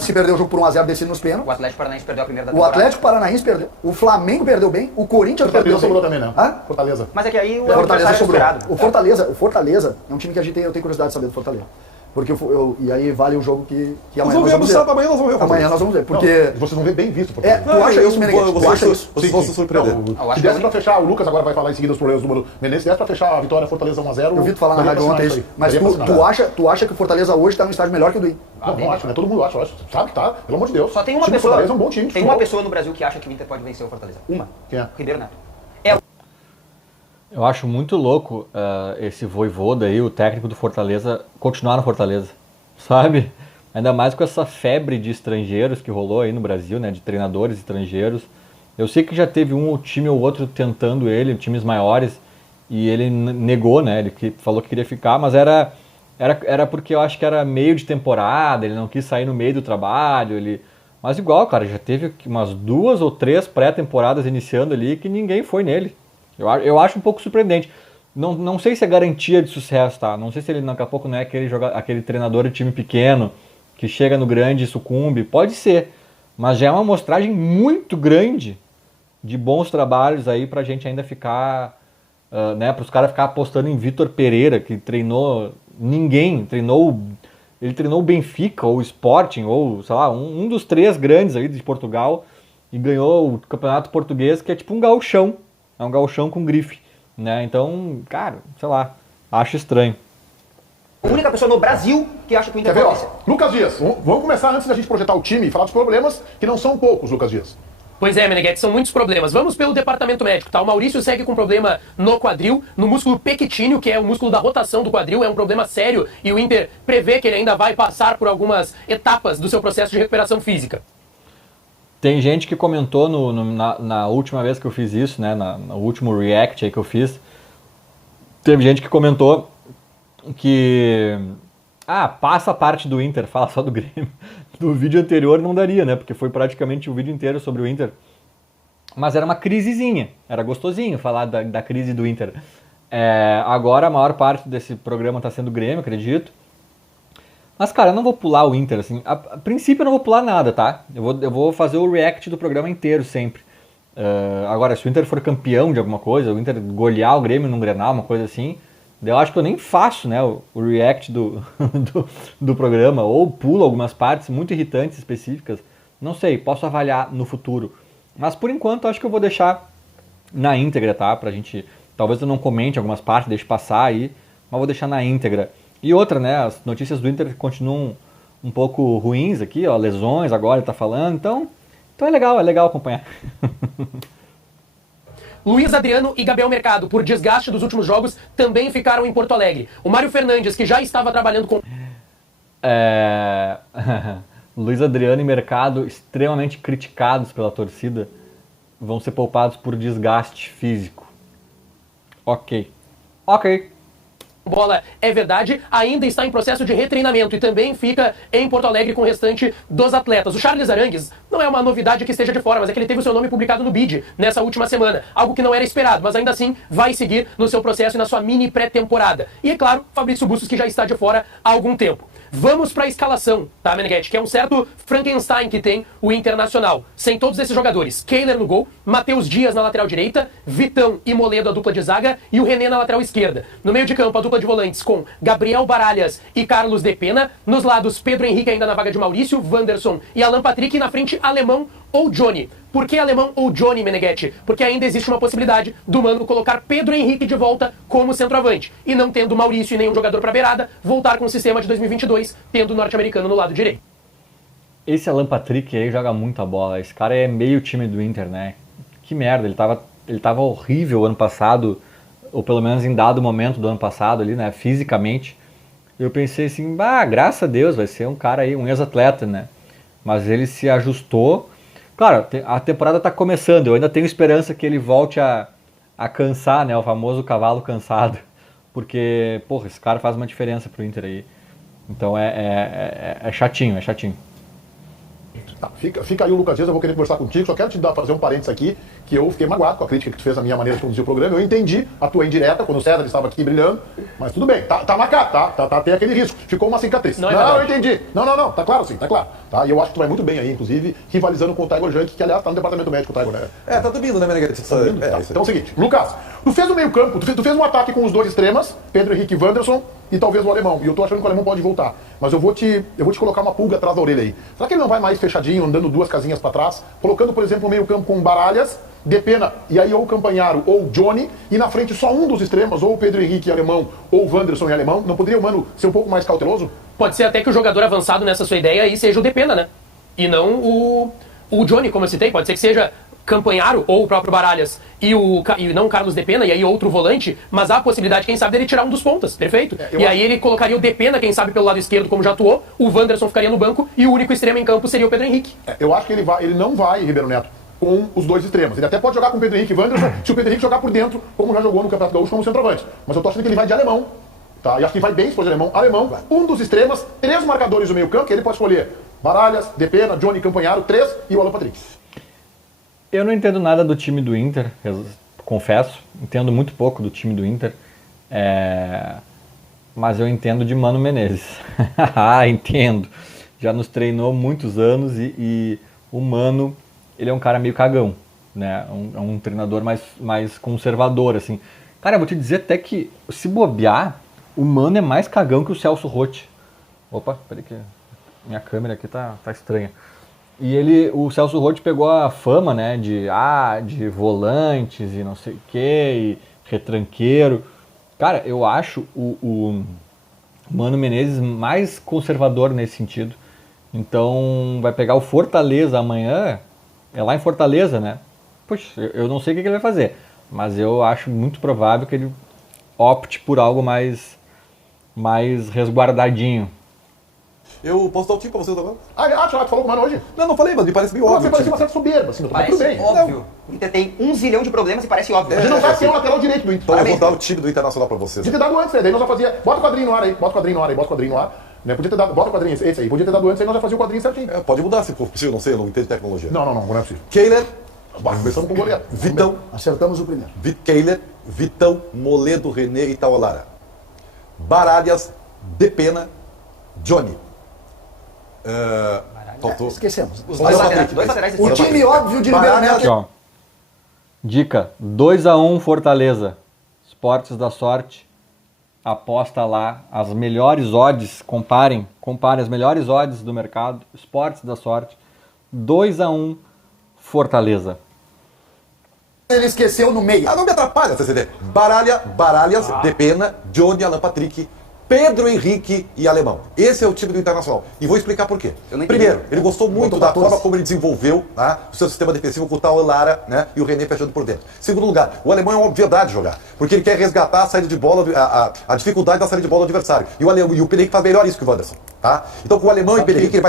se perdeu o jogo por 1-0 descendo nos pênaltis. O Atlético Paranaense perdeu a primeira da O temporada. Atlético Paranaense perdeu. O Flamengo perdeu bem. O Corinthians perdeu Fortaleza sobrou bem. também, né? Hã? Fortaleza. Mas é que aí o Fortaleza adversário sobrou. esperado. O Fortaleza é um time que eu tenho curiosidade de saber do Fortaleza. Porque e aí vale o jogo que Nós amanhã vamos ver no sábado, amanhã nós vamos ver. Amanhã nós vamos ver. Porque. Não, vocês vão ver bem visto. Tu acha isso, Meneghete? Tu acha isso? Vocês vão se surpreender. Eu acho Se que desse pra fechar, o Lucas agora vai falar em seguida os problemas do Mano Menezes, se desse pra fechar a vitória Fortaleza 1-0. Eu vi tu falar na rádio ontem isso. Mas tu acha que o Fortaleza hoje tá num estágio melhor que o do Inter? Não acho, né? Todo mundo acha, eu acho. Sabe que tá, pelo amor de Deus. Só tem O uma time do pessoa. Fortaleza é um bom time. de Tem futebol. uma pessoa no Brasil que acha que o Inter pode vencer o Fortaleza. Uma. Quem é? Ribeiro Neto. Eu acho muito louco esse Vojvoda aí, o técnico do Fortaleza, continuar no Fortaleza, sabe? Ainda mais com essa febre de estrangeiros que rolou aí no Brasil, né? De treinadores estrangeiros. Eu sei que já teve um time ou outro tentando ele, times maiores, e ele negou, né? Ele falou que queria ficar, mas era porque eu acho que era meio de temporada, ele não quis sair no meio do trabalho, Mas igual, cara, já teve umas 2 ou 3 pré-temporadas iniciando ali que ninguém foi nele. Eu acho um pouco surpreendente. Não sei se é garantia de sucesso, tá? Não sei se ele daqui a pouco não é aquele treinador de time pequeno que chega no grande e sucumbe. Pode ser, mas já é uma amostragem muito grande de bons trabalhos aí pra gente ainda ficar, né? Para os caras ficar apostando em Vitor Pereira, que treinou ninguém, ele treinou o Benfica ou o Sporting, ou sei lá, um dos 3 grandes aí de Portugal e ganhou o campeonato português, que é tipo um gauchão. É um gauchão com grife, né? Então, cara, sei lá, acho estranho. A única pessoa no Brasil que acha que o Inter Quer ver, pode ó? vencer. Lucas Dias, vamos começar antes da gente projetar o time e falar dos problemas, que não são poucos, Lucas Dias. Pois é, Meneghete, são muitos problemas. Vamos pelo departamento médico, tá? O Maurício segue com problema no quadril, no músculo pectíneo, que é o músculo da rotação do quadril, é um problema sério, e o Inter prevê que ele ainda vai passar por algumas etapas do seu processo de recuperação física. Tem gente que comentou na última vez que eu fiz isso, né, no último react aí que eu fiz, teve gente que comentou que Passa a parte do Inter, fala só do Grêmio. Do vídeo anterior não daria, né? Porque foi praticamente o vídeo inteiro sobre o Inter. Mas era uma crisezinha, era gostosinho falar da crise do Inter. Agora a maior parte desse programa tá sendo o Grêmio, acredito. Mas, cara, eu não vou pular o Inter, assim. A princípio eu não vou pular nada, tá? Eu vou fazer o react do programa inteiro sempre. Agora, se o Inter for campeão de alguma coisa, o Inter golear o Grêmio num Grenal, uma coisa assim, eu acho que eu nem faço, né, o react do programa, ou pulo algumas partes muito irritantes, específicas. Não sei, posso avaliar no futuro. Mas, por enquanto, acho que eu vou deixar na íntegra, tá? Pra gente... Talvez eu não comente algumas partes, deixe passar aí, mas vou deixar na íntegra. E outra, né, as notícias do Inter continuam um pouco ruins aqui, ó, lesões agora ele tá falando, então é legal acompanhar. Luiz Adriano e Gabriel Mercado, por desgaste dos últimos jogos, também ficaram em Porto Alegre. O Mário Fernandes, que já estava trabalhando com... Luiz Adriano e Mercado, extremamente criticados pela torcida, vão ser poupados por desgaste físico. Ok. Bola é verdade, ainda está em processo de retreinamento e também fica em Porto Alegre com o restante dos atletas. O Charles Arangues não é uma novidade que esteja de fora, mas é que ele teve o seu nome publicado no BID nessa última semana. Algo que não era esperado, mas ainda assim vai seguir no seu processo e na sua mini pré-temporada. E é claro, Fabrício Bustos, que já está de fora há algum tempo. Vamos para a escalação, tá, Meneghetti? Que é um certo Frankenstein que tem o Internacional. Sem todos esses jogadores. Kehler no gol, Matheus Dias na lateral direita, Vitão e Moledo a dupla de zaga e o René na lateral esquerda. No meio de campo, a dupla de volantes com Gabriel Baralhas e Carlos Depena. Nos lados, Pedro Henrique ainda na vaga de Maurício, Wanderson e Alan Patrick. E na frente, Alemão ou Johnny. Por que Alemão ou Johnny, Meneghetti? Porque ainda existe uma possibilidade do Mano colocar Pedro Henrique de volta como centroavante. E não tendo Maurício e nenhum jogador para beirada, voltar com o sistema de 2022, tendo o norte-americano no lado direito. Esse Alan Patrick aí joga muita bola. Esse cara é meio time do Inter, né? Que merda, ele tava horrível ano passado, ou pelo menos em dado momento do ano passado ali, né? Fisicamente. Eu pensei assim, graças a Deus, vai ser um cara aí, um ex-atleta, né? Mas ele se ajustou. Claro, a temporada está começando, eu ainda tenho esperança que ele volte a cansar, né, o famoso cavalo cansado, porque, porra, esse cara faz uma diferença pro Inter aí, então é chatinho. Tá, fica aí o Lucas Dias, eu vou querer conversar contigo, só quero fazer um parênteses aqui, que eu fiquei magoado com a crítica que tu fez na minha maneira de conduzir o programa, eu entendi a tua indireta quando o César estava aqui brilhando, mas tudo bem, tá marcado, tá, tem aquele risco, ficou uma cicatriz. Não, eu entendi. Não, tá claro sim, tá claro. Tá? E eu acho que tu vai muito bem aí, inclusive, rivalizando com o Tiger Junk, que aliás tá no departamento médico, o Tiger, né? Tá dormindo, né, Meneghetti? Então é o seguinte, Lucas, tu fez o meio campo, tu fez um ataque com os dois extremas, Pedro Henrique e Wanderson, e talvez o Alemão, e eu tô achando que o Alemão pode voltar, mas eu vou te colocar uma pulga atrás da orelha aí. Será que ele não vai mais fechadinho, andando duas casinhas pra trás, colocando, por exemplo, o meio campo com Baralhas, Depena, e aí ou o Campanharo ou o Johnny, e na frente só um dos extremos, ou o Pedro Henrique e Alemão, ou o Wanderson e Alemão? Não poderia o Mano ser um pouco mais cauteloso? Pode ser até que o jogador avançado nessa sua ideia aí seja o Depena, né? E não o Johnny, como eu citei. Pode ser que seja Campanharo ou o próprio Baralhas e não o Carlos Depena, e aí outro volante, mas há a possibilidade, quem sabe, dele tirar um dos pontas, perfeito? Aí ele colocaria o Depena, quem sabe, pelo lado esquerdo, como já atuou, o Wanderson ficaria no banco e o único extremo em campo seria o Pedro Henrique. Eu acho que ele não vai, Ribeiro Neto, com os dois extremos. Ele até pode jogar com o Pedro Henrique e Wanderson se o Pedro Henrique jogar por dentro, como já jogou no Campeonato Gaúcho como centroavante. Mas eu tô achando que ele vai de Alemão. Tá? E acho que vai bem se for de Alemão, um dos extremos, 3 marcadores do meio campo, que ele pode escolher Baralhas, Depena, Johnny, Campanharo, 3 e o Alan Patrick. Eu não entendo nada do time do Inter, confesso, entendo muito pouco do time do Inter, mas eu entendo de Mano Menezes. Entendo, já nos treinou muitos anos e o Mano, ele é um cara meio cagão, né? Um treinador mais conservador, assim. Cara, eu vou te dizer até que, se bobear, o Mano é mais cagão que o Celso Roth. Opa, peraí que minha câmera aqui tá estranha. E o Celso Roth pegou a fama, né, de volantes e não sei o que, e retranqueiro. Cara, eu acho o Mano Menezes mais conservador nesse sentido. Então, vai pegar o Fortaleza amanhã, é lá em Fortaleza, né? Poxa, eu não sei o que ele vai fazer, mas eu acho muito provável que ele opte por algo mais resguardadinho. Eu posso dar o time pra você também? Tu falou com o Mano hoje? Não falei, mas me parece meio óbvio. Você parecia uma certa soberba, assim, mas tudo bem. Óbvio. O Inter tem 1 zilhão de problemas e parece óbvio. A gente não sabe quem é o lateral direito do Inter. Então eu vou dar o time do Internacional pra vocês. De ter dado antes, né? Daí nós já fazia. Bota o quadrinho no ar aí, bota o quadrinho no ar. Né? Podia ter dado, bota o quadrinho esse aí, podia ter dado antes, aí nós já fazia o quadrinho certinho. Pode mudar se for possível, não sei, eu não entendo de tecnologia. Não é possível. Kehler, Começamos com o goleiro. Vitão, Acertamos o primeiro. Kehler, Vitão, Moledo, René e Itaolara. Baralhas, Depena, Johnny. Faltou. Esquecemos. Os Olha dois laterais O esquerdos. time óbvio de Baralhas- Ribeiro Aqui, Neto. ó. Dica: 2-1 Fortaleza. Esportes da Sorte. Aposta lá as melhores odds. Comparem as melhores odds do mercado. Esportes da Sorte. 2-1 Fortaleza. Ele esqueceu no meio. Não me atrapalha, CCD. Baralhas, Depena, Johnny, Alan Patrick, Pedro Henrique e Alemão. Esse é o time do Internacional. E vou explicar por quê. Eu não entendi. Primeiro, ele gostou muito Botou da 14. forma como ele desenvolveu, tá, o seu sistema defensivo com o Tal Lara, né, e o René fechando por dentro. Segundo lugar, o Alemão é uma obviedade jogar, porque ele quer resgatar a saída de bola, a dificuldade da saída de bola do adversário. E o Pedro Henrique faz melhor isso que o Wanderson. Tá? Então com o Alemão e o Pedro Henrique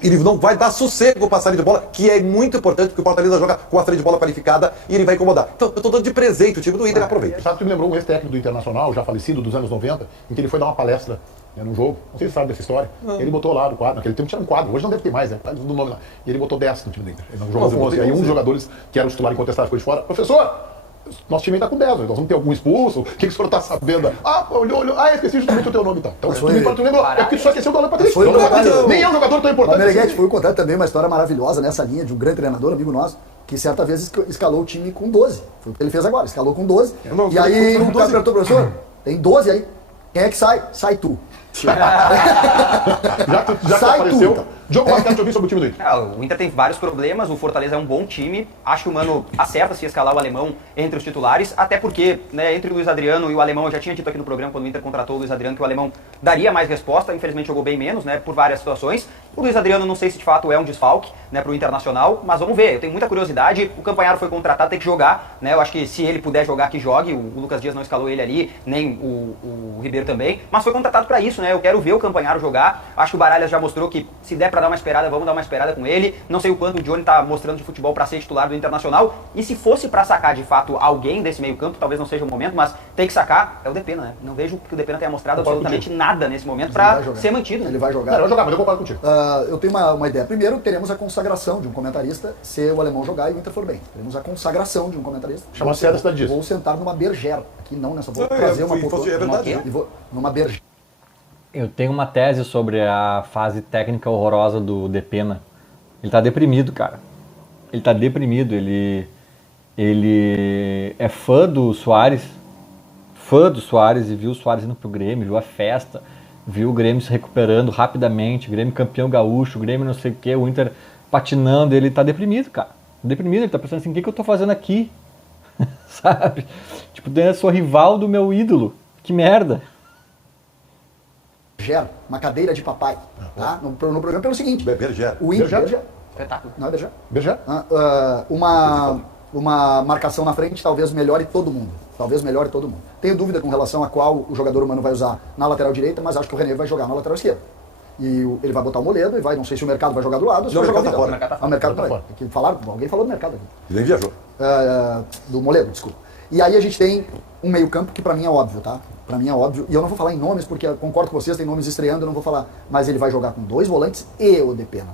ele não vai dar sossego para a saída de bola, que é muito importante, porque o Fortaleza joga com a saída de bola qualificada e ele vai incomodar. Então eu tô dando de presente, o time do Inter aproveita. Sabe que me lembrou um ex-técnico do Internacional, já falecido, dos anos 90, em que ele foi dar uma palestra, né, num jogo. Não sei se você sabe dessa história. Ele botou lá no quadro, naquele tempo tinha um quadro, hoje não deve ter mais, né? Tá do nome lá. E ele botou 10 no time do Inter. Ele não jogou com 11. Aí um dos jogadores que era o titular incontestável ficou de fora. Professor, nosso time tá com 10, nós vamos ter algum expulso? O que o senhor tá sabendo? Olhou. Esqueci justamente o teu nome então. Então, tu lembrou? É porque tu só esqueceu do Alan Patrick. Foi Nem é um jogador tão importante. Meneghete, foi contar também uma história maravilhosa nessa linha de um grande treinador, amigo nosso, que certa vez escalou o time com 12. Foi o que ele fez agora, escalou com 12. E aí o cara perguntou, professor, tem 12 aí. Quem é que sai? Sai tu. Já que Sai apareceu, tu, então. Diogo, mais quero te ouvir sobre o time do Inter. O Inter tem vários problemas, o Fortaleza é um bom time. Acho que o Mano acerta se escalar o Alemão entre os titulares, até porque, né, entre o Luiz Adriano e o Alemão, eu já tinha dito aqui no programa, quando o Inter contratou o Luiz Adriano, que o Alemão daria mais resposta, infelizmente jogou bem menos, né, por várias situações. O Luiz Adriano não sei se de fato é um desfalque, né, pro Internacional, mas vamos ver, eu tenho muita curiosidade. O Campanharo foi contratado, tem que jogar, né, eu acho que se ele puder jogar, que jogue. O Lucas Dias não escalou ele ali, nem o Ribeiro também, mas foi contratado pra isso, né, eu quero ver o Campanharo jogar. Acho que o Baralhas já mostrou que se der pra dar uma esperada, vamos dar uma esperada com ele. Não sei o quanto o Johnny tá mostrando de futebol pra ser titular do Internacional, e se fosse pra sacar de fato alguém desse meio campo, talvez não seja o momento, mas tem que sacar, é o Depena, né, não vejo que o Depena tenha mostrado absolutamente nada nesse momento pra ser mantido, né? Ele vai jogar. Não, eu jogar, mas eu concordo contigo. Eu tenho uma ideia. Primeiro, teremos a consagração de um comentarista se o Alemão jogar e o Inter for bem. Teremos a consagração de um comentarista. Chama César Cidade Dias. Vou sentar numa bergera. Aqui não, nessa. Vou trazer uma poltrona. É verdade. E vou numa bergera. Eu tenho uma tese sobre a fase técnica horrorosa do Depena. Ele tá deprimido, cara. Ele tá deprimido. Ele é fã do Soares e viu o Soares indo pro Grêmio, viu a festa, viu o Grêmio se recuperando rapidamente, o Grêmio campeão gaúcho, o Grêmio não sei o que, o Inter patinando. Ele tá deprimido, cara. Deprimido, ele tá pensando assim, o que eu tô fazendo aqui? Sabe? Tipo, eu sou rival do meu ídolo. Que merda. Uma cadeira de papai. Tá? No programa pelo seguinte. Bergera. O Inter. Bergera? Espetáculo. Não é bergera? Berger? Uma marcação na frente talvez melhore todo mundo. Tenho dúvida com relação a qual o jogador humano vai usar na lateral direita, mas acho que o René vai jogar na lateral esquerda. E ele vai botar o Moledo e vai, não sei se o mercado vai jogar do lado ou se Não, vai jogar o mercado do tá fora. O mercado Tá tá fora. fora. Alguém falou do mercado aqui. Ele nem viajou. Do Moledo, desculpa. E aí a gente tem um meio campo que pra mim é óbvio, tá? Pra mim é óbvio. E eu não vou falar em nomes, porque eu concordo com vocês, tem nomes estreando, eu não vou falar. Mas ele vai jogar com 2 volantes e o Depena.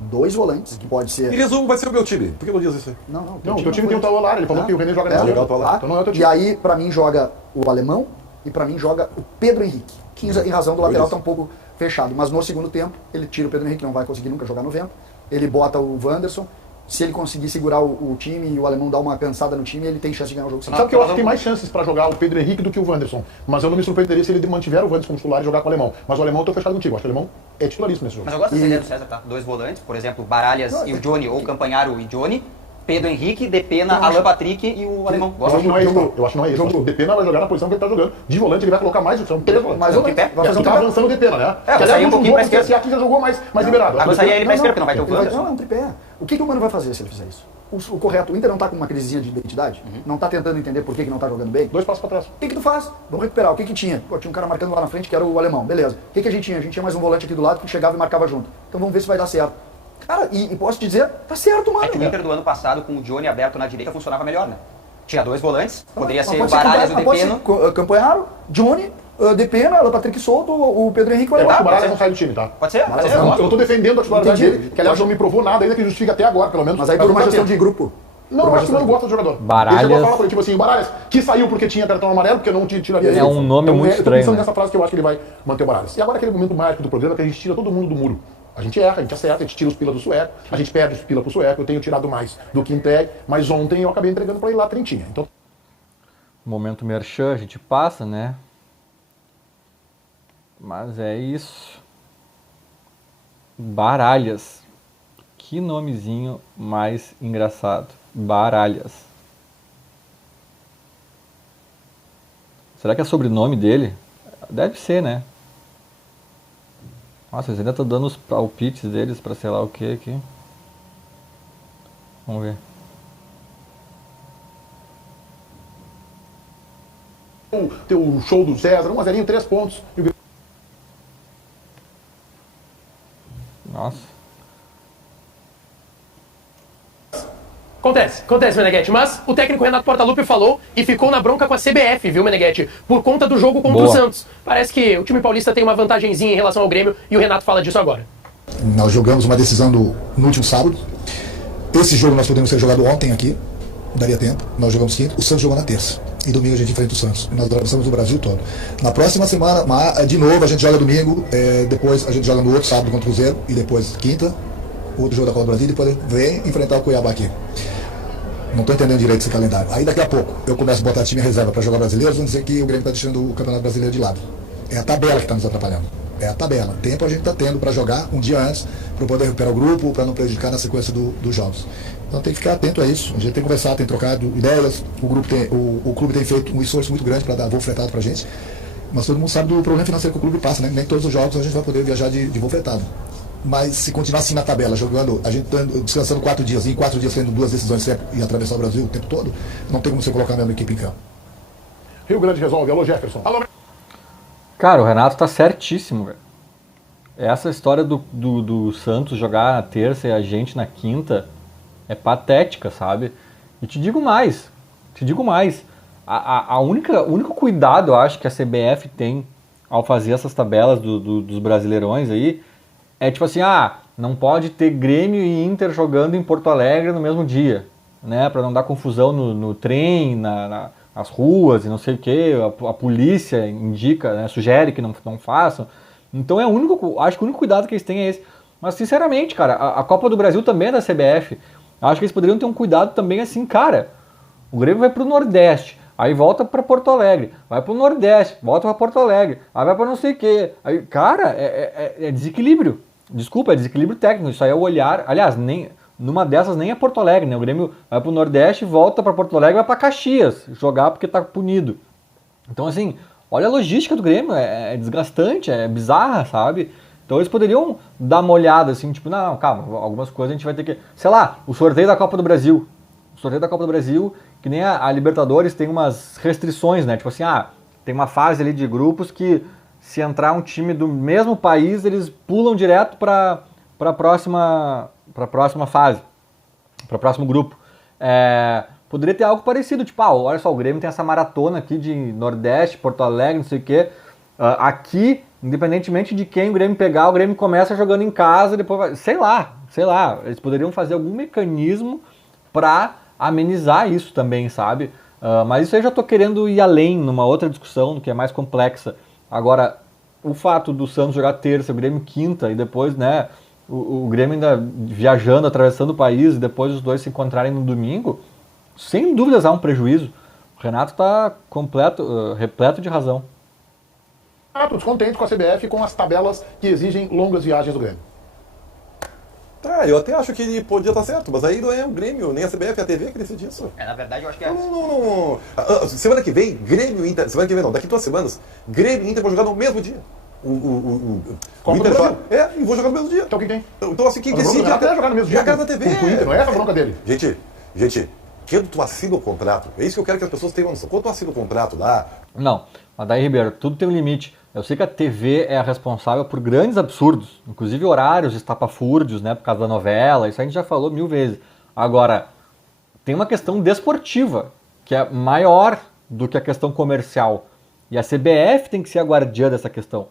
2 volantes, que pode ser... Em resumo, vai ser o meu time. Por que não diz isso aí? Não, Não, o teu time tem o Taolar, ele falou que o René joga nessa. legal, Taolar. Então não é o teu E time. aí, pra mim, joga o Alemão e pra mim joga o Pedro Henrique, que em razão do lateral tá um pouco fechado. Mas no segundo tempo, ele tira o Pedro Henrique, não vai conseguir nunca jogar no vento. Ele bota o Wanderson. Se ele conseguir segurar o time e o Alemão dar uma cansada no time, ele tem chance de ganhar o jogo. Sabe que eu acho que tem mais chances pra jogar o Pedro Henrique do que o Wanderson. Mas eu não me surpreenderia se ele mantiver o Wanderson como titular e jogar com o Alemão. Mas o Alemão eu tô fechado contigo. Acho que o Alemão é titularíssimo nesse jogo. Mas eu gosto dessa ideia do César, tá? 2 volantes, por exemplo, Baralhas e o Johnny, ou Campanharo e Johnny, Pedro Henrique, Depena, Alan Patrick e o Alemão. Eu acho que não é isso, não. Eu acho que não é isso. Eu acho que o Depena vai jogar na posição que ele tá jogando. De volante ele vai colocar mais, são 3 volantes. Mais ou menos. tripé? Vai fazer Tu um tá tripé. avançando o Depena, né? vai sair um pouquinho pra esquerda. Esse aqui já jogou mais liberado. Avançaria ele pra esquerda, porque não vai ter o Ele vai- Wanderson. Não, é um tripé. O que o Mano vai fazer se ele fizer isso? O correto, o Inter não tá com uma crisezinha de identidade? Não tá tentando entender por que não tá jogando bem? 2 passos pra trás. O que tu faz? Vamos recuperar. O que tinha? Pô, tinha um cara marcando lá na frente que era o Alemão. Beleza. O que a gente tinha? A gente tinha mais um volante aqui do lado que chegava e marcava junto. Então vamos ver se vai dar certo. Cara, e posso te dizer, tá certo, mano. É que o Inter do ano passado, com o Johnny aberto na direita, funcionava melhor, né? Tinha 2 volantes, poderia Mas ser o pode Baralhas e o pode ser Depena. Campanharo, Johnny De Pena, o Patrick solto, o Pedro Henrique vai Eu acho que o lá. Baralhas não sai do time, tá? Pode ser? Eu tô defendendo a titularidade Entendi. dele, que aliás não me provou nada ainda que justifica até agora, pelo menos. Mas aí por uma gestão de grupo. Não, eu acho que não gosta do jogador. Baralhas- Ele chegou a falar pra ele, tipo assim, o Baralhas, que saiu porque tinha cartão amarelo, porque eu não tiraria ele. um nome muito eu tô estranho, pensando né? nessa frase que eu acho que ele vai manter o Baralhas. E agora aquele momento mágico do programa que a gente tira todo mundo do muro. A gente erra, a gente acerta, a gente tira os pila do sueco, a gente perde os pila pro sueco, eu tenho tirado mais do que entregue, mas ontem eu acabei entregando pra ele lá 30. Então, Momento merchan, a gente passa, né? Mas é isso. Baralhas. Que nomezinho mais engraçado. Baralhas. Será que é sobrenome dele? Deve ser, né? Nossa, eles ainda estão dando os palpites deles pra sei lá o que aqui. Vamos ver. tem o show do César, 1-0, 3 pontos. E o Nossa. Acontece, Meneghetti, mas o técnico Renato Portaluppi falou e ficou na bronca com a CBF, viu, Meneghetti? Por conta do jogo contra Boa. o Santos. Parece que o time paulista tem uma vantagenzinha em relação ao Grêmio e o Renato fala disso agora. Nós jogamos uma decisão no último sábado. Esse jogo nós podemos ter jogado ontem aqui, daria tempo. Nós jogamos quinta, o Santos jogou na terça. E domingo a gente enfrenta o Santos. Nós atravessamos o Brasil todo. Na próxima semana, de novo, a gente joga domingo, depois a gente joga no outro sábado contra o Cruzeiro, e depois quinta, outro jogo da Copa do Brasil, e depois vem enfrentar o Cuiabá aqui. Não estou entendendo direito esse calendário. Aí daqui a pouco eu começo a botar time em reserva para jogar brasileiro, vão dizer que o Grêmio está deixando o Campeonato Brasileiro de lado. É a tabela que está nos atrapalhando. É a tabela. Tempo a gente está tendo para jogar um dia antes, para poder recuperar o grupo, para não prejudicar na sequência dos jogos. Então tem que ficar atento a isso. A gente tem conversado, tem trocado ideias. O clube tem feito um esforço muito grande para dar voo fretado para a gente. Mas todo mundo sabe do problema financeiro que o clube passa, né? Nem todos os jogos a gente vai poder viajar de voo fretado. Mas se continuar assim na tabela, jogando, a gente descansando 4 dias, e em 4 dias tendo 2 decisões sempre e atravessar o Brasil o tempo todo, não tem como você colocar a mesma equipe em campo. Rio Grande resolve. Alô, Jefferson. Alô, Cara, o Renato tá certíssimo, velho. Essa história do Santos jogar na terça e a gente na quinta é patética, sabe? E te digo mais. O único cuidado, eu acho, que a CBF tem ao fazer essas tabelas dos brasileirões aí é tipo assim, não pode ter Grêmio e Inter jogando em Porto Alegre no mesmo dia, né? Pra não dar confusão no trem, nas ruas e não sei o que, a polícia indica, né, sugere que não façam. Então acho que o único cuidado que eles têm é esse. Mas sinceramente, cara, a Copa do Brasil também é da CBF. Acho que eles poderiam ter um cuidado também assim, cara. O Grêmio vai pro Nordeste, aí volta pra Porto Alegre, vai pro Nordeste, volta pra Porto Alegre, aí vai pra não sei o que. Aí, cara, é desequilíbrio. Desculpa, é desequilíbrio técnico. Isso aí é o olhar. Aliás, numa dessas nem é Porto Alegre, né? O Grêmio vai pro Nordeste, volta pra Porto Alegre, vai pra Caxias jogar porque tá punido. Então, assim, olha a logística do Grêmio, é desgastante, é bizarra, sabe? Então eles poderiam dar uma olhada, assim, tipo, não, calma, algumas coisas a gente vai ter que... Sei lá, o sorteio da Copa do Brasil. O sorteio da Copa do Brasil, que nem a Libertadores tem umas restrições, né? Tipo assim, tem uma fase ali de grupos que se entrar um time do mesmo país, eles pulam direto para a próxima fase, para o próximo grupo. Poderia ter algo parecido, tipo, olha só, o Grêmio tem essa maratona aqui de Nordeste, Porto Alegre, não sei o quê. Aqui, independentemente de quem o Grêmio pegar, o Grêmio começa jogando em casa, depois vai... Sei lá, eles poderiam fazer algum mecanismo para amenizar isso também, sabe? Mas isso aí eu já estou querendo ir além, numa outra discussão, que é mais complexa. Agora, o fato do Santos jogar terça, o Grêmio quinta, e depois, né, o Grêmio ainda viajando, atravessando o país, e depois os dois se encontrarem no domingo, sem dúvidas há um prejuízo. O Renato está repleto de razão. descontente com a CBF e com as tabelas que exigem longas viagens do Grêmio. Eu até acho que ele podia estar certo, mas aí não é o Grêmio, nem a CBF, é a TV que decide isso. Na verdade, eu acho que é... Não. Semana que vem, Grêmio e Inter... Semana que vem não, daqui 2 semanas, Grêmio e Inter vão jogar no mesmo dia. O Copa Inter do Brasil. e vão jogar no mesmo dia. Então quem tem? Então assim, quem Mas o decide Bruno Renato jogar no mesmo dia é a cara da TV. com o Inter, não é essa a bronca dele. Gente, quando tu assina o contrato, é isso que eu quero que as pessoas tenham noção. Quando tu assina o contrato lá... Não, mas daí, Ribeiro, tudo tem um limite. Eu sei que a TV é a responsável por grandes absurdos, inclusive horários estapafúrdios, né, por causa da novela, isso a gente já falou 1000 vezes. Agora, tem uma questão desportiva, que é maior do que a questão comercial. E a CBF tem que ser a guardiã dessa questão.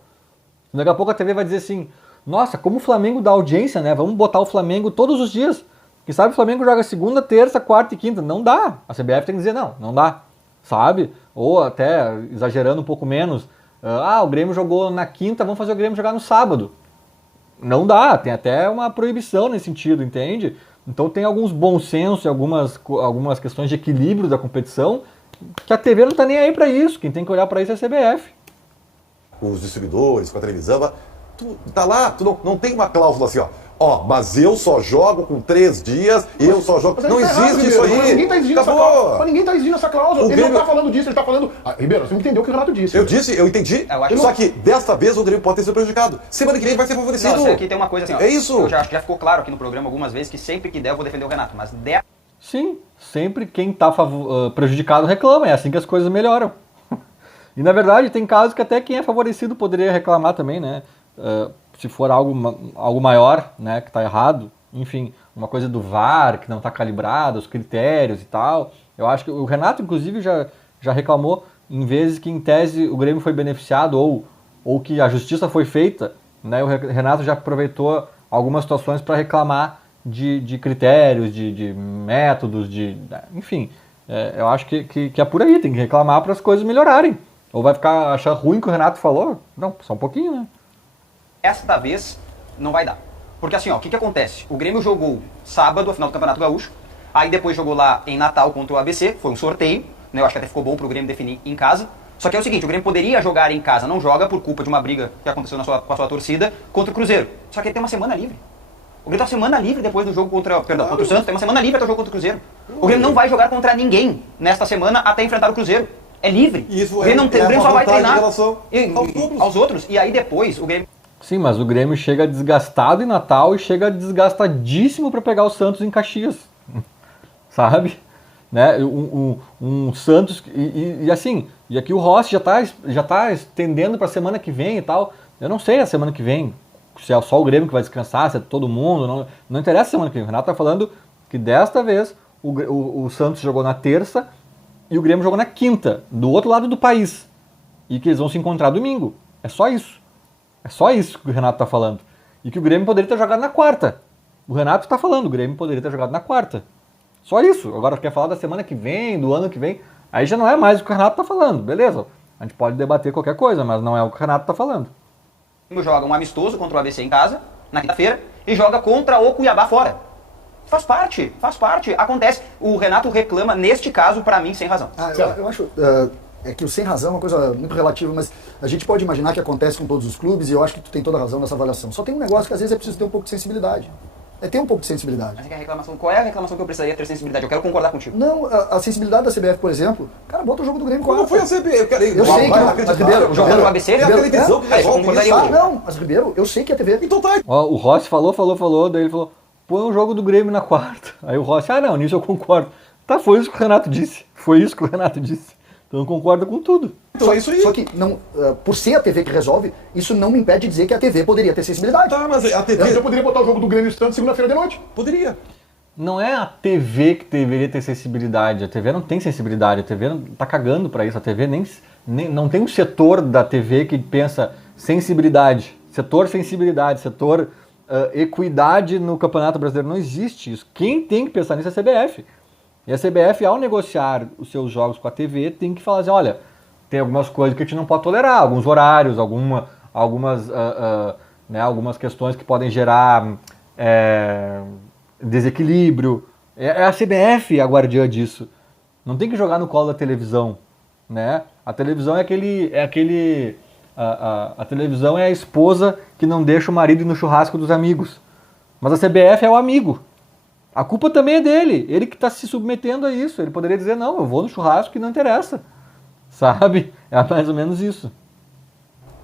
Daqui a pouco a TV vai dizer assim, nossa, como o Flamengo dá audiência, né? Vamos botar o Flamengo todos os dias. Quem sabe o Flamengo joga segunda, terça, quarta e quinta. Não dá. A CBF tem que dizer, não dá. Sabe? Ou até, exagerando um pouco menos, o Grêmio jogou na quinta, vamos fazer o Grêmio jogar no sábado. Não dá, tem até uma proibição nesse sentido, entende? Então tem alguns bons sensos e algumas questões de equilíbrio da competição que a TV não tá nem aí para isso. Quem tem que olhar para isso é a CBF. Os distribuidores, com a televisão, tu tá lá, tu não tem uma cláusula assim, mas eu só jogo com 3 dias, eu só jogo... Não existe isso aí. Ninguém tá exigindo essa cláusula. Mas ninguém tá exigindo essa cláusula. Ele não tá falando disso, ele tá falando... Ribeiro, você não entendeu o que o Renato disse. Eu entendi. Só que desta vez o Grêmio pode ter sido prejudicado. Semana que vem vai ser favorecido. Não, aqui tem uma coisa assim, É isso. Eu já ficou claro aqui no programa algumas vezes que sempre que der eu vou defender o Renato, mas Sim, sempre quem tá prejudicado reclama, é assim que as coisas melhoram. E na verdade tem casos que até quem é favorecido poderia reclamar também, né? Se for algo maior, né, que está errado, enfim, uma coisa do VAR, que não está calibrado, os critérios e tal. Eu acho que o Renato, inclusive, já reclamou em vezes que, em tese, o Grêmio foi beneficiado ou que a justiça foi feita, né? O Renato já aproveitou algumas situações para reclamar de critérios, de métodos, enfim. Eu acho que é por aí, tem que reclamar para as coisas melhorarem. Ou vai ficar achando ruim o que o Renato falou? Não, só um pouquinho, né? Esta vez não vai dar. Porque assim, o que acontece? O Grêmio jogou sábado, a final do Campeonato Gaúcho, aí depois jogou lá em Natal contra o ABC, foi um sorteio, né? Eu acho que até ficou bom pro Grêmio definir em casa. Só que é o seguinte, o Grêmio poderia jogar em casa, não joga por culpa de uma briga que aconteceu com a sua torcida contra o Cruzeiro. Só que ele tem uma semana livre. O Grêmio tem uma semana livre depois do jogo contra o Santos, tem uma semana livre até o jogo contra o Cruzeiro. O Grêmio não vai jogar contra ninguém nesta semana até enfrentar o Cruzeiro. É livre. Isso o Grêmio só vai treinar aos outros. E aí depois o Grêmio... Sim, mas o Grêmio chega desgastado em Natal e chega desgastadíssimo para pegar o Santos em Caxias, sabe? Né? Um Santos e assim, e aqui o Rossi já tá estendendo para a semana que vem e tal. Eu não sei a semana que vem se é só o Grêmio que vai descansar, se é todo mundo, não interessa a semana que vem. O Renato tá falando que desta vez o Santos jogou na terça e o Grêmio jogou na quinta, do outro lado do país, e que eles vão se encontrar domingo. É só isso. É só isso que o Renato está falando. E que o Grêmio poderia ter jogado na quarta. O Renato está falando, o Grêmio poderia ter jogado na quarta. Só isso. Agora quer falar da semana que vem, do ano que vem. Aí já não é mais o que o Renato está falando. Beleza, a gente pode debater qualquer coisa, mas não é o que o Renato está falando. O Grêmio joga um amistoso contra o ABC em casa, na quinta-feira, e joga contra o Cuiabá fora. Faz parte. Acontece. O Renato reclama, neste caso, para mim, sem razão. Eu acho... É que o sem razão é uma coisa muito relativa, mas a gente pode imaginar que acontece com todos os clubes e eu acho que tu tem toda a razão nessa avaliação. Só tem um negócio que às vezes é preciso ter um pouco de sensibilidade. Ter um pouco de sensibilidade. Mas qual é a reclamação que eu precisaria ter sensibilidade? Eu quero concordar contigo. Não, a sensibilidade da CBF, por exemplo, cara, bota o jogo do Grêmio Como foi a CBF? Eu sei que mas Ribeiro, jogando no ABC, é a televisão que resolve. Não, mas Ribeiro, eu sei que a TV... Então tá. O Rossi falou, daí ele falou, põe o jogo do Grêmio na quarta. Aí o Rossi, não, nisso eu concordo. Tá, foi isso que o Renato disse. Então eu concordo com tudo. Então é isso aí. Só que, não, por ser a TV que resolve, isso não me impede de dizer que a TV poderia ter sensibilidade. Tá, mas a TV... Eu poderia botar o jogo do Grêmio e Santos segunda-feira de noite. Poderia. Não é a TV que deveria ter sensibilidade. A TV não tem sensibilidade. A TV tá cagando pra isso. A TV nem não tem um setor da TV que pensa sensibilidade. Setor equidade no Campeonato Brasileiro. Não existe isso. Quem tem que pensar nisso é a CBF. E a CBF, ao negociar os seus jogos com a TV, tem que falar assim, olha, tem algumas coisas que a gente não pode tolerar, alguns horários, algumas questões que podem gerar desequilíbrio. É a CBF a guardiã disso. Não tem que jogar no colo da televisão, né? A televisão a televisão é a esposa que não deixa o marido ir no churrasco dos amigos. Mas a CBF é o amigo. A culpa também é dele. Ele que está se submetendo a isso. Ele poderia dizer, não, eu vou no churrasco e não interessa. Sabe? É mais ou menos isso.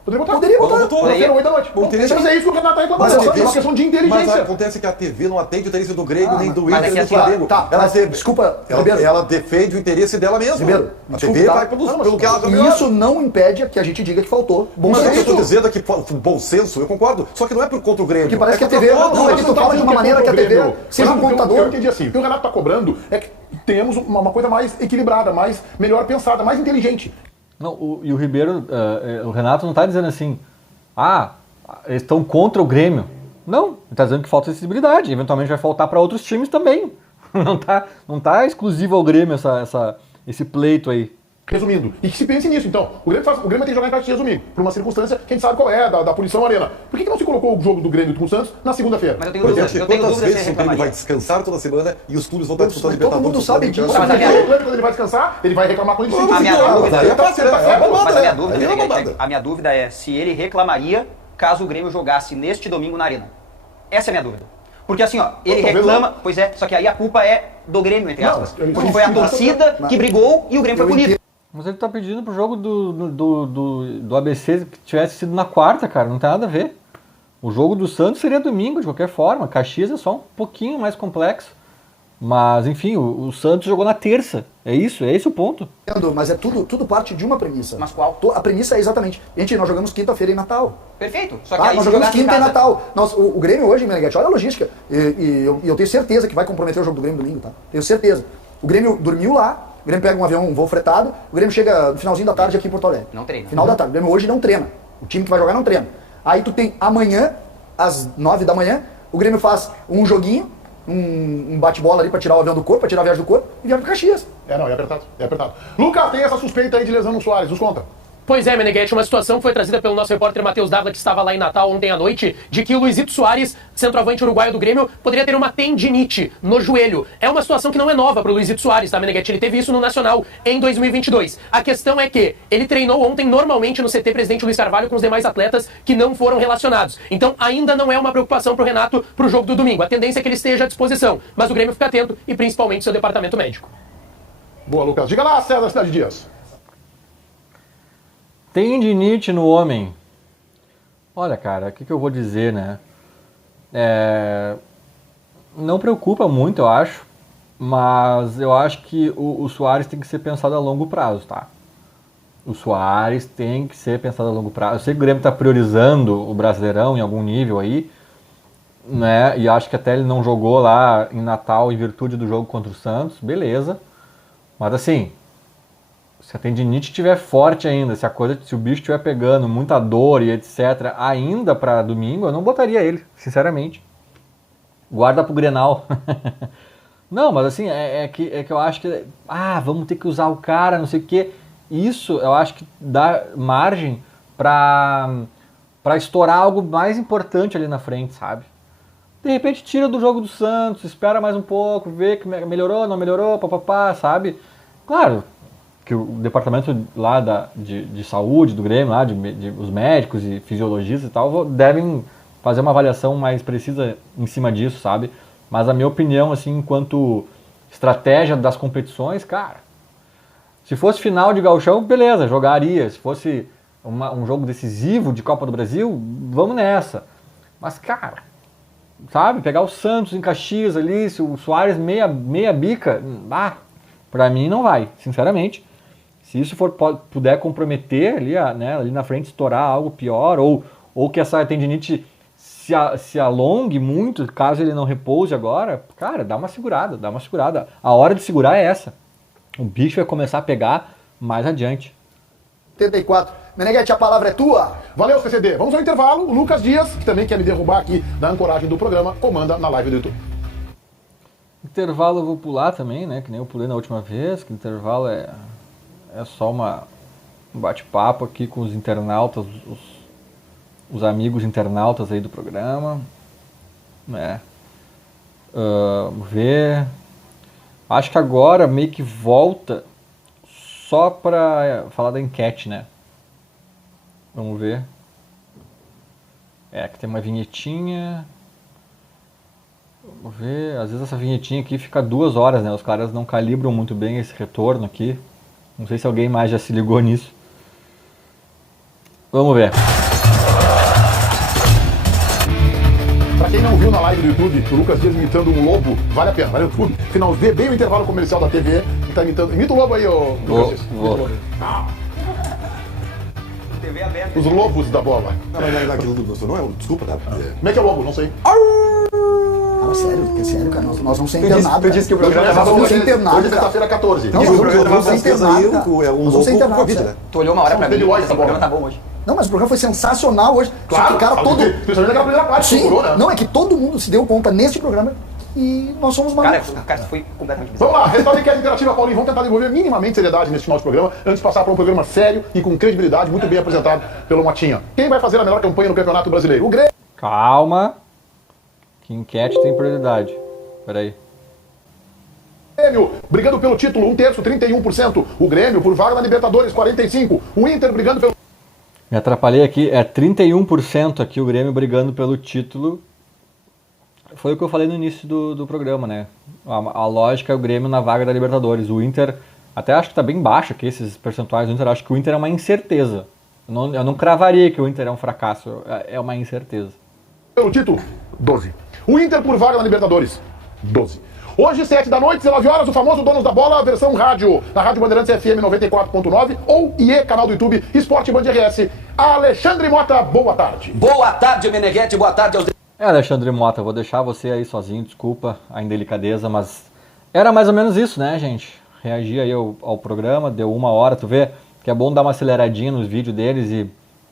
Poderia botar. Poderia 8 da noite. Mas é isso que o Renato tá reclamando. É uma questão de inteligência. Mas acontece que a TV não atende o interesse do Grêmio, nem do mas Inter, é nem do assim, Flamengo. Desculpa, ela defende o interesse dela mesma. Ribeiro, a TV vai pelo que ela e isso não impede que a gente diga que faltou bom senso. Mas senso. eu estou dizendo aqui bom senso, eu concordo. Só que não é por contra o Grêmio. Porque parece que a TV... Não, é que tu fala de uma maneira que a TV seja um computador. Eu entendi assim. O que o Renato tá cobrando é que tenhamos uma coisa mais equilibrada, melhor pensada, mais inteligente. Não, e o Ribeiro, o Renato não está dizendo assim, eles estão contra o Grêmio. Não, ele está dizendo que falta sensibilidade, eventualmente vai faltar para outros times também. Não tá exclusivo ao Grêmio esse pleito aí. Resumindo, e que se pense nisso, então. O Grêmio tem que jogar em Caxias domingo, por uma circunstância que a gente sabe qual é, da punição arena. Por que não se colocou o jogo do Grêmio com o Santos na segunda-feira? Mas eu tenho dúvida, Quantas vezes se o Grêmio vai descansar toda semana e os clubes vão estar disputando Todo Libertadores? mundo sabe disso. Mas o Grêmio, quando ele vai descansar, ele vai reclamar quando ele se A minha dúvida, Ele tá certo. mas a minha dúvida é se ele reclamaria caso o Grêmio jogasse neste domingo na Arena. Essa é a minha dúvida. Porque assim, ó, ele reclama, pois é, só que aí a culpa é do Grêmio, entre aspas. Porque foi a torcida que brigou e o Grêmio foi punido. Mas ele tá pedindo pro jogo do ABC que tivesse sido na quarta, cara. Não tem nada a ver. O jogo do Santos seria domingo, de qualquer forma. Caxias é só um pouquinho mais complexo. Mas, enfim, o Santos jogou na terça. É esse o ponto. Mas é tudo parte de uma premissa. Mas qual? A premissa é exatamente... Gente, nós jogamos quinta-feira em Natal. Perfeito. Só que aí nós jogamos quinta em Natal. O Grêmio hoje, Meneghete, olha a logística. E eu tenho certeza que vai comprometer o jogo do Grêmio domingo, tá? Tenho certeza. O Grêmio dormiu lá. O Grêmio pega um avião, um voo fretado, o Grêmio chega no finalzinho da tarde aqui em Porto Alegre. Não treina. Final da tarde. O Grêmio hoje não treina. O time que vai jogar não treina. Aí tu tem amanhã, às 9 da manhã, o Grêmio faz um joguinho, um bate-bola ali pra tirar o avião do corpo, pra tirar a viagem do corpo, e vai pro Caxias. É apertado. Lucas, tem essa suspeita aí de lesão no Soares, nos conta. Pois é, Meneghete, uma situação que foi trazida pelo nosso repórter Matheus Dávila, que estava lá em Natal ontem à noite, de que o Luizito Soares, centroavante uruguaio do Grêmio, poderia ter uma tendinite no joelho. É uma situação que não é nova para o Luizito Soares, tá, Meneghete? Ele teve isso no Nacional em 2022. A questão é que ele treinou ontem normalmente no CT Presidente Luiz Carvalho com os demais atletas que não foram relacionados. Então ainda não é uma preocupação para o Renato para o jogo do domingo. A tendência é que ele esteja à disposição, mas o Grêmio fica atento e principalmente seu departamento médico. Boa, Lucas. Diga lá, César Cidade Dias. Tendinite no homem. Olha, cara, o que eu vou dizer, né? Não preocupa muito, eu acho. Mas eu acho que o Soares tem que ser pensado a longo prazo, tá? O Soares tem que ser pensado a longo prazo. Eu sei que o Grêmio está priorizando o Brasileirão em algum nível aí, né? E acho que até ele não jogou lá em Natal em virtude do jogo contra o Santos. Beleza. Mas assim... Se a tendinite estiver forte ainda, se o bicho estiver pegando muita dor e etc, ainda para domingo, eu não botaria ele, sinceramente. Guarda pro Grenal. Não, mas assim, é que eu acho que... vamos ter que usar o cara, não sei o quê. Isso eu acho que dá margem para estourar algo mais importante ali na frente, sabe? De repente tira do jogo do Santos, espera mais um pouco, vê que melhorou, não melhorou, papapá, sabe? Claro... que o departamento lá de saúde do Grêmio, lá os médicos e fisiologistas e tal, devem fazer uma avaliação mais precisa em cima disso, sabe? Mas a minha opinião, assim, enquanto estratégia das competições, cara, se fosse final de Gauchão, beleza, jogaria. Se fosse um jogo decisivo de Copa do Brasil, vamos nessa. Mas, cara, sabe, pegar o Santos em Caxias ali, se o Soares meia bica, pra mim não vai, sinceramente. Se isso puder comprometer ali na frente, estourar algo pior, ou que essa tendinite se alongue muito, caso ele não repouse agora, cara, dá uma segurada. A hora de segurar é essa. O bicho vai começar a pegar mais adiante. 84. Meneghete, a palavra é tua. Valeu, CCD. Vamos ao intervalo. O Lucas Dias, que também quer me derrubar aqui da ancoragem do programa, comanda na live do YouTube. Intervalo eu vou pular também, né? Que nem eu pulei na última vez, que o intervalo é só um bate-papo aqui com os internautas, os amigos internautas aí do programa. Vamos ver. Acho que agora meio que volta só para falar da enquete, né? Vamos ver. Que tem uma vinhetinha. Vamos ver. Às vezes essa vinhetinha aqui fica 2 horas, né? Os caras não calibram muito bem esse retorno aqui. Não sei se alguém mais já se ligou nisso. Vamos ver. Pra quem não viu na live do YouTube, o Lucas Dias imitando um lobo, vale a pena, vale tudo. Final, vê bem o intervalo comercial da TV, que tá imitando. Imita o lobo aí, ô Lucas Dias. Vou. TV aberta. Os lobos da bola. Não, aquilo não é, desculpa, tá? Como é que é o lobo? Não sei. Agora Fala sério, cara. Nós vamos ser Tu disse, internados. tu disse que o cara. programa Nós tava vamos ser Hoje é internados, cara. sexta-feira, 14. Não, Diz nós o que eu vamos ser vou pesquisar aí, internados, cara. é um Nós vamos novo ser internados, Covid, cara. né? Tu olhou uma hora pra mim, Debilóide, esse tá bom. programa tá bom hoje. Não, mas o programa foi sensacional hoje. Claro, Só que, cara, todo... principalmente naquela primeira parte, Sim, procurou, né? não, é que todo mundo se deu conta neste programa e nós somos Cara, malucos. cara, foi completamente bizarro. Vamos lá, resultado da enquete interativa, Paulinho. Vamos tentar desenvolver minimamente seriedade nesse final de programa, antes de passar para um programa sério e com credibilidade, muito bem apresentado pelo Motinha. Quem vai fazer a melhor campanha no Campeonato Brasileiro? O Grêmio. Calma, que enquete tem prioridade. Peraí. Grêmio brigando pelo título, 1/3, 31%. O Grêmio por vaga na Libertadores, 45%. O Inter brigando pelo... Me atrapalhei aqui, é 31% aqui o Grêmio brigando pelo título. Foi o que eu falei no início do programa, né? A lógica é o Grêmio na vaga da Libertadores. O Inter, até acho que tá bem baixo aqui esses percentuais do Inter. Acho que o Inter é uma incerteza. Eu não cravaria que o Inter é um fracasso, é uma incerteza. Pelo título, 12. O Inter por vaga na Libertadores, 12. Hoje, 7 da noite, 19 horas, o famoso Donos da Bola, versão rádio, na Rádio Bandeirantes FM 94.9 ou IE, canal do YouTube, Esporte Band RS. Alexandre Mota, boa tarde. Boa tarde, Meneghetti, boa tarde aos... Alexandre Mota, vou deixar você aí sozinho, desculpa a indelicadeza, mas era mais ou menos isso, né, gente? Reagi aí ao programa, deu 1 hora, tu vê que é bom dar uma aceleradinha nos vídeos deles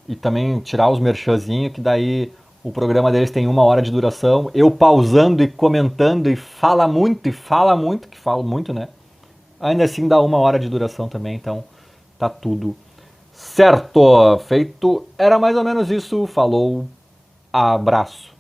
e também tirar os merchanzinhos, que daí o programa deles tem 1 hora de duração, eu pausando e comentando e falo muito, né? Ainda assim dá 1 hora de duração também, então tá tudo certo. Feito, era mais ou menos isso, falou, abraço.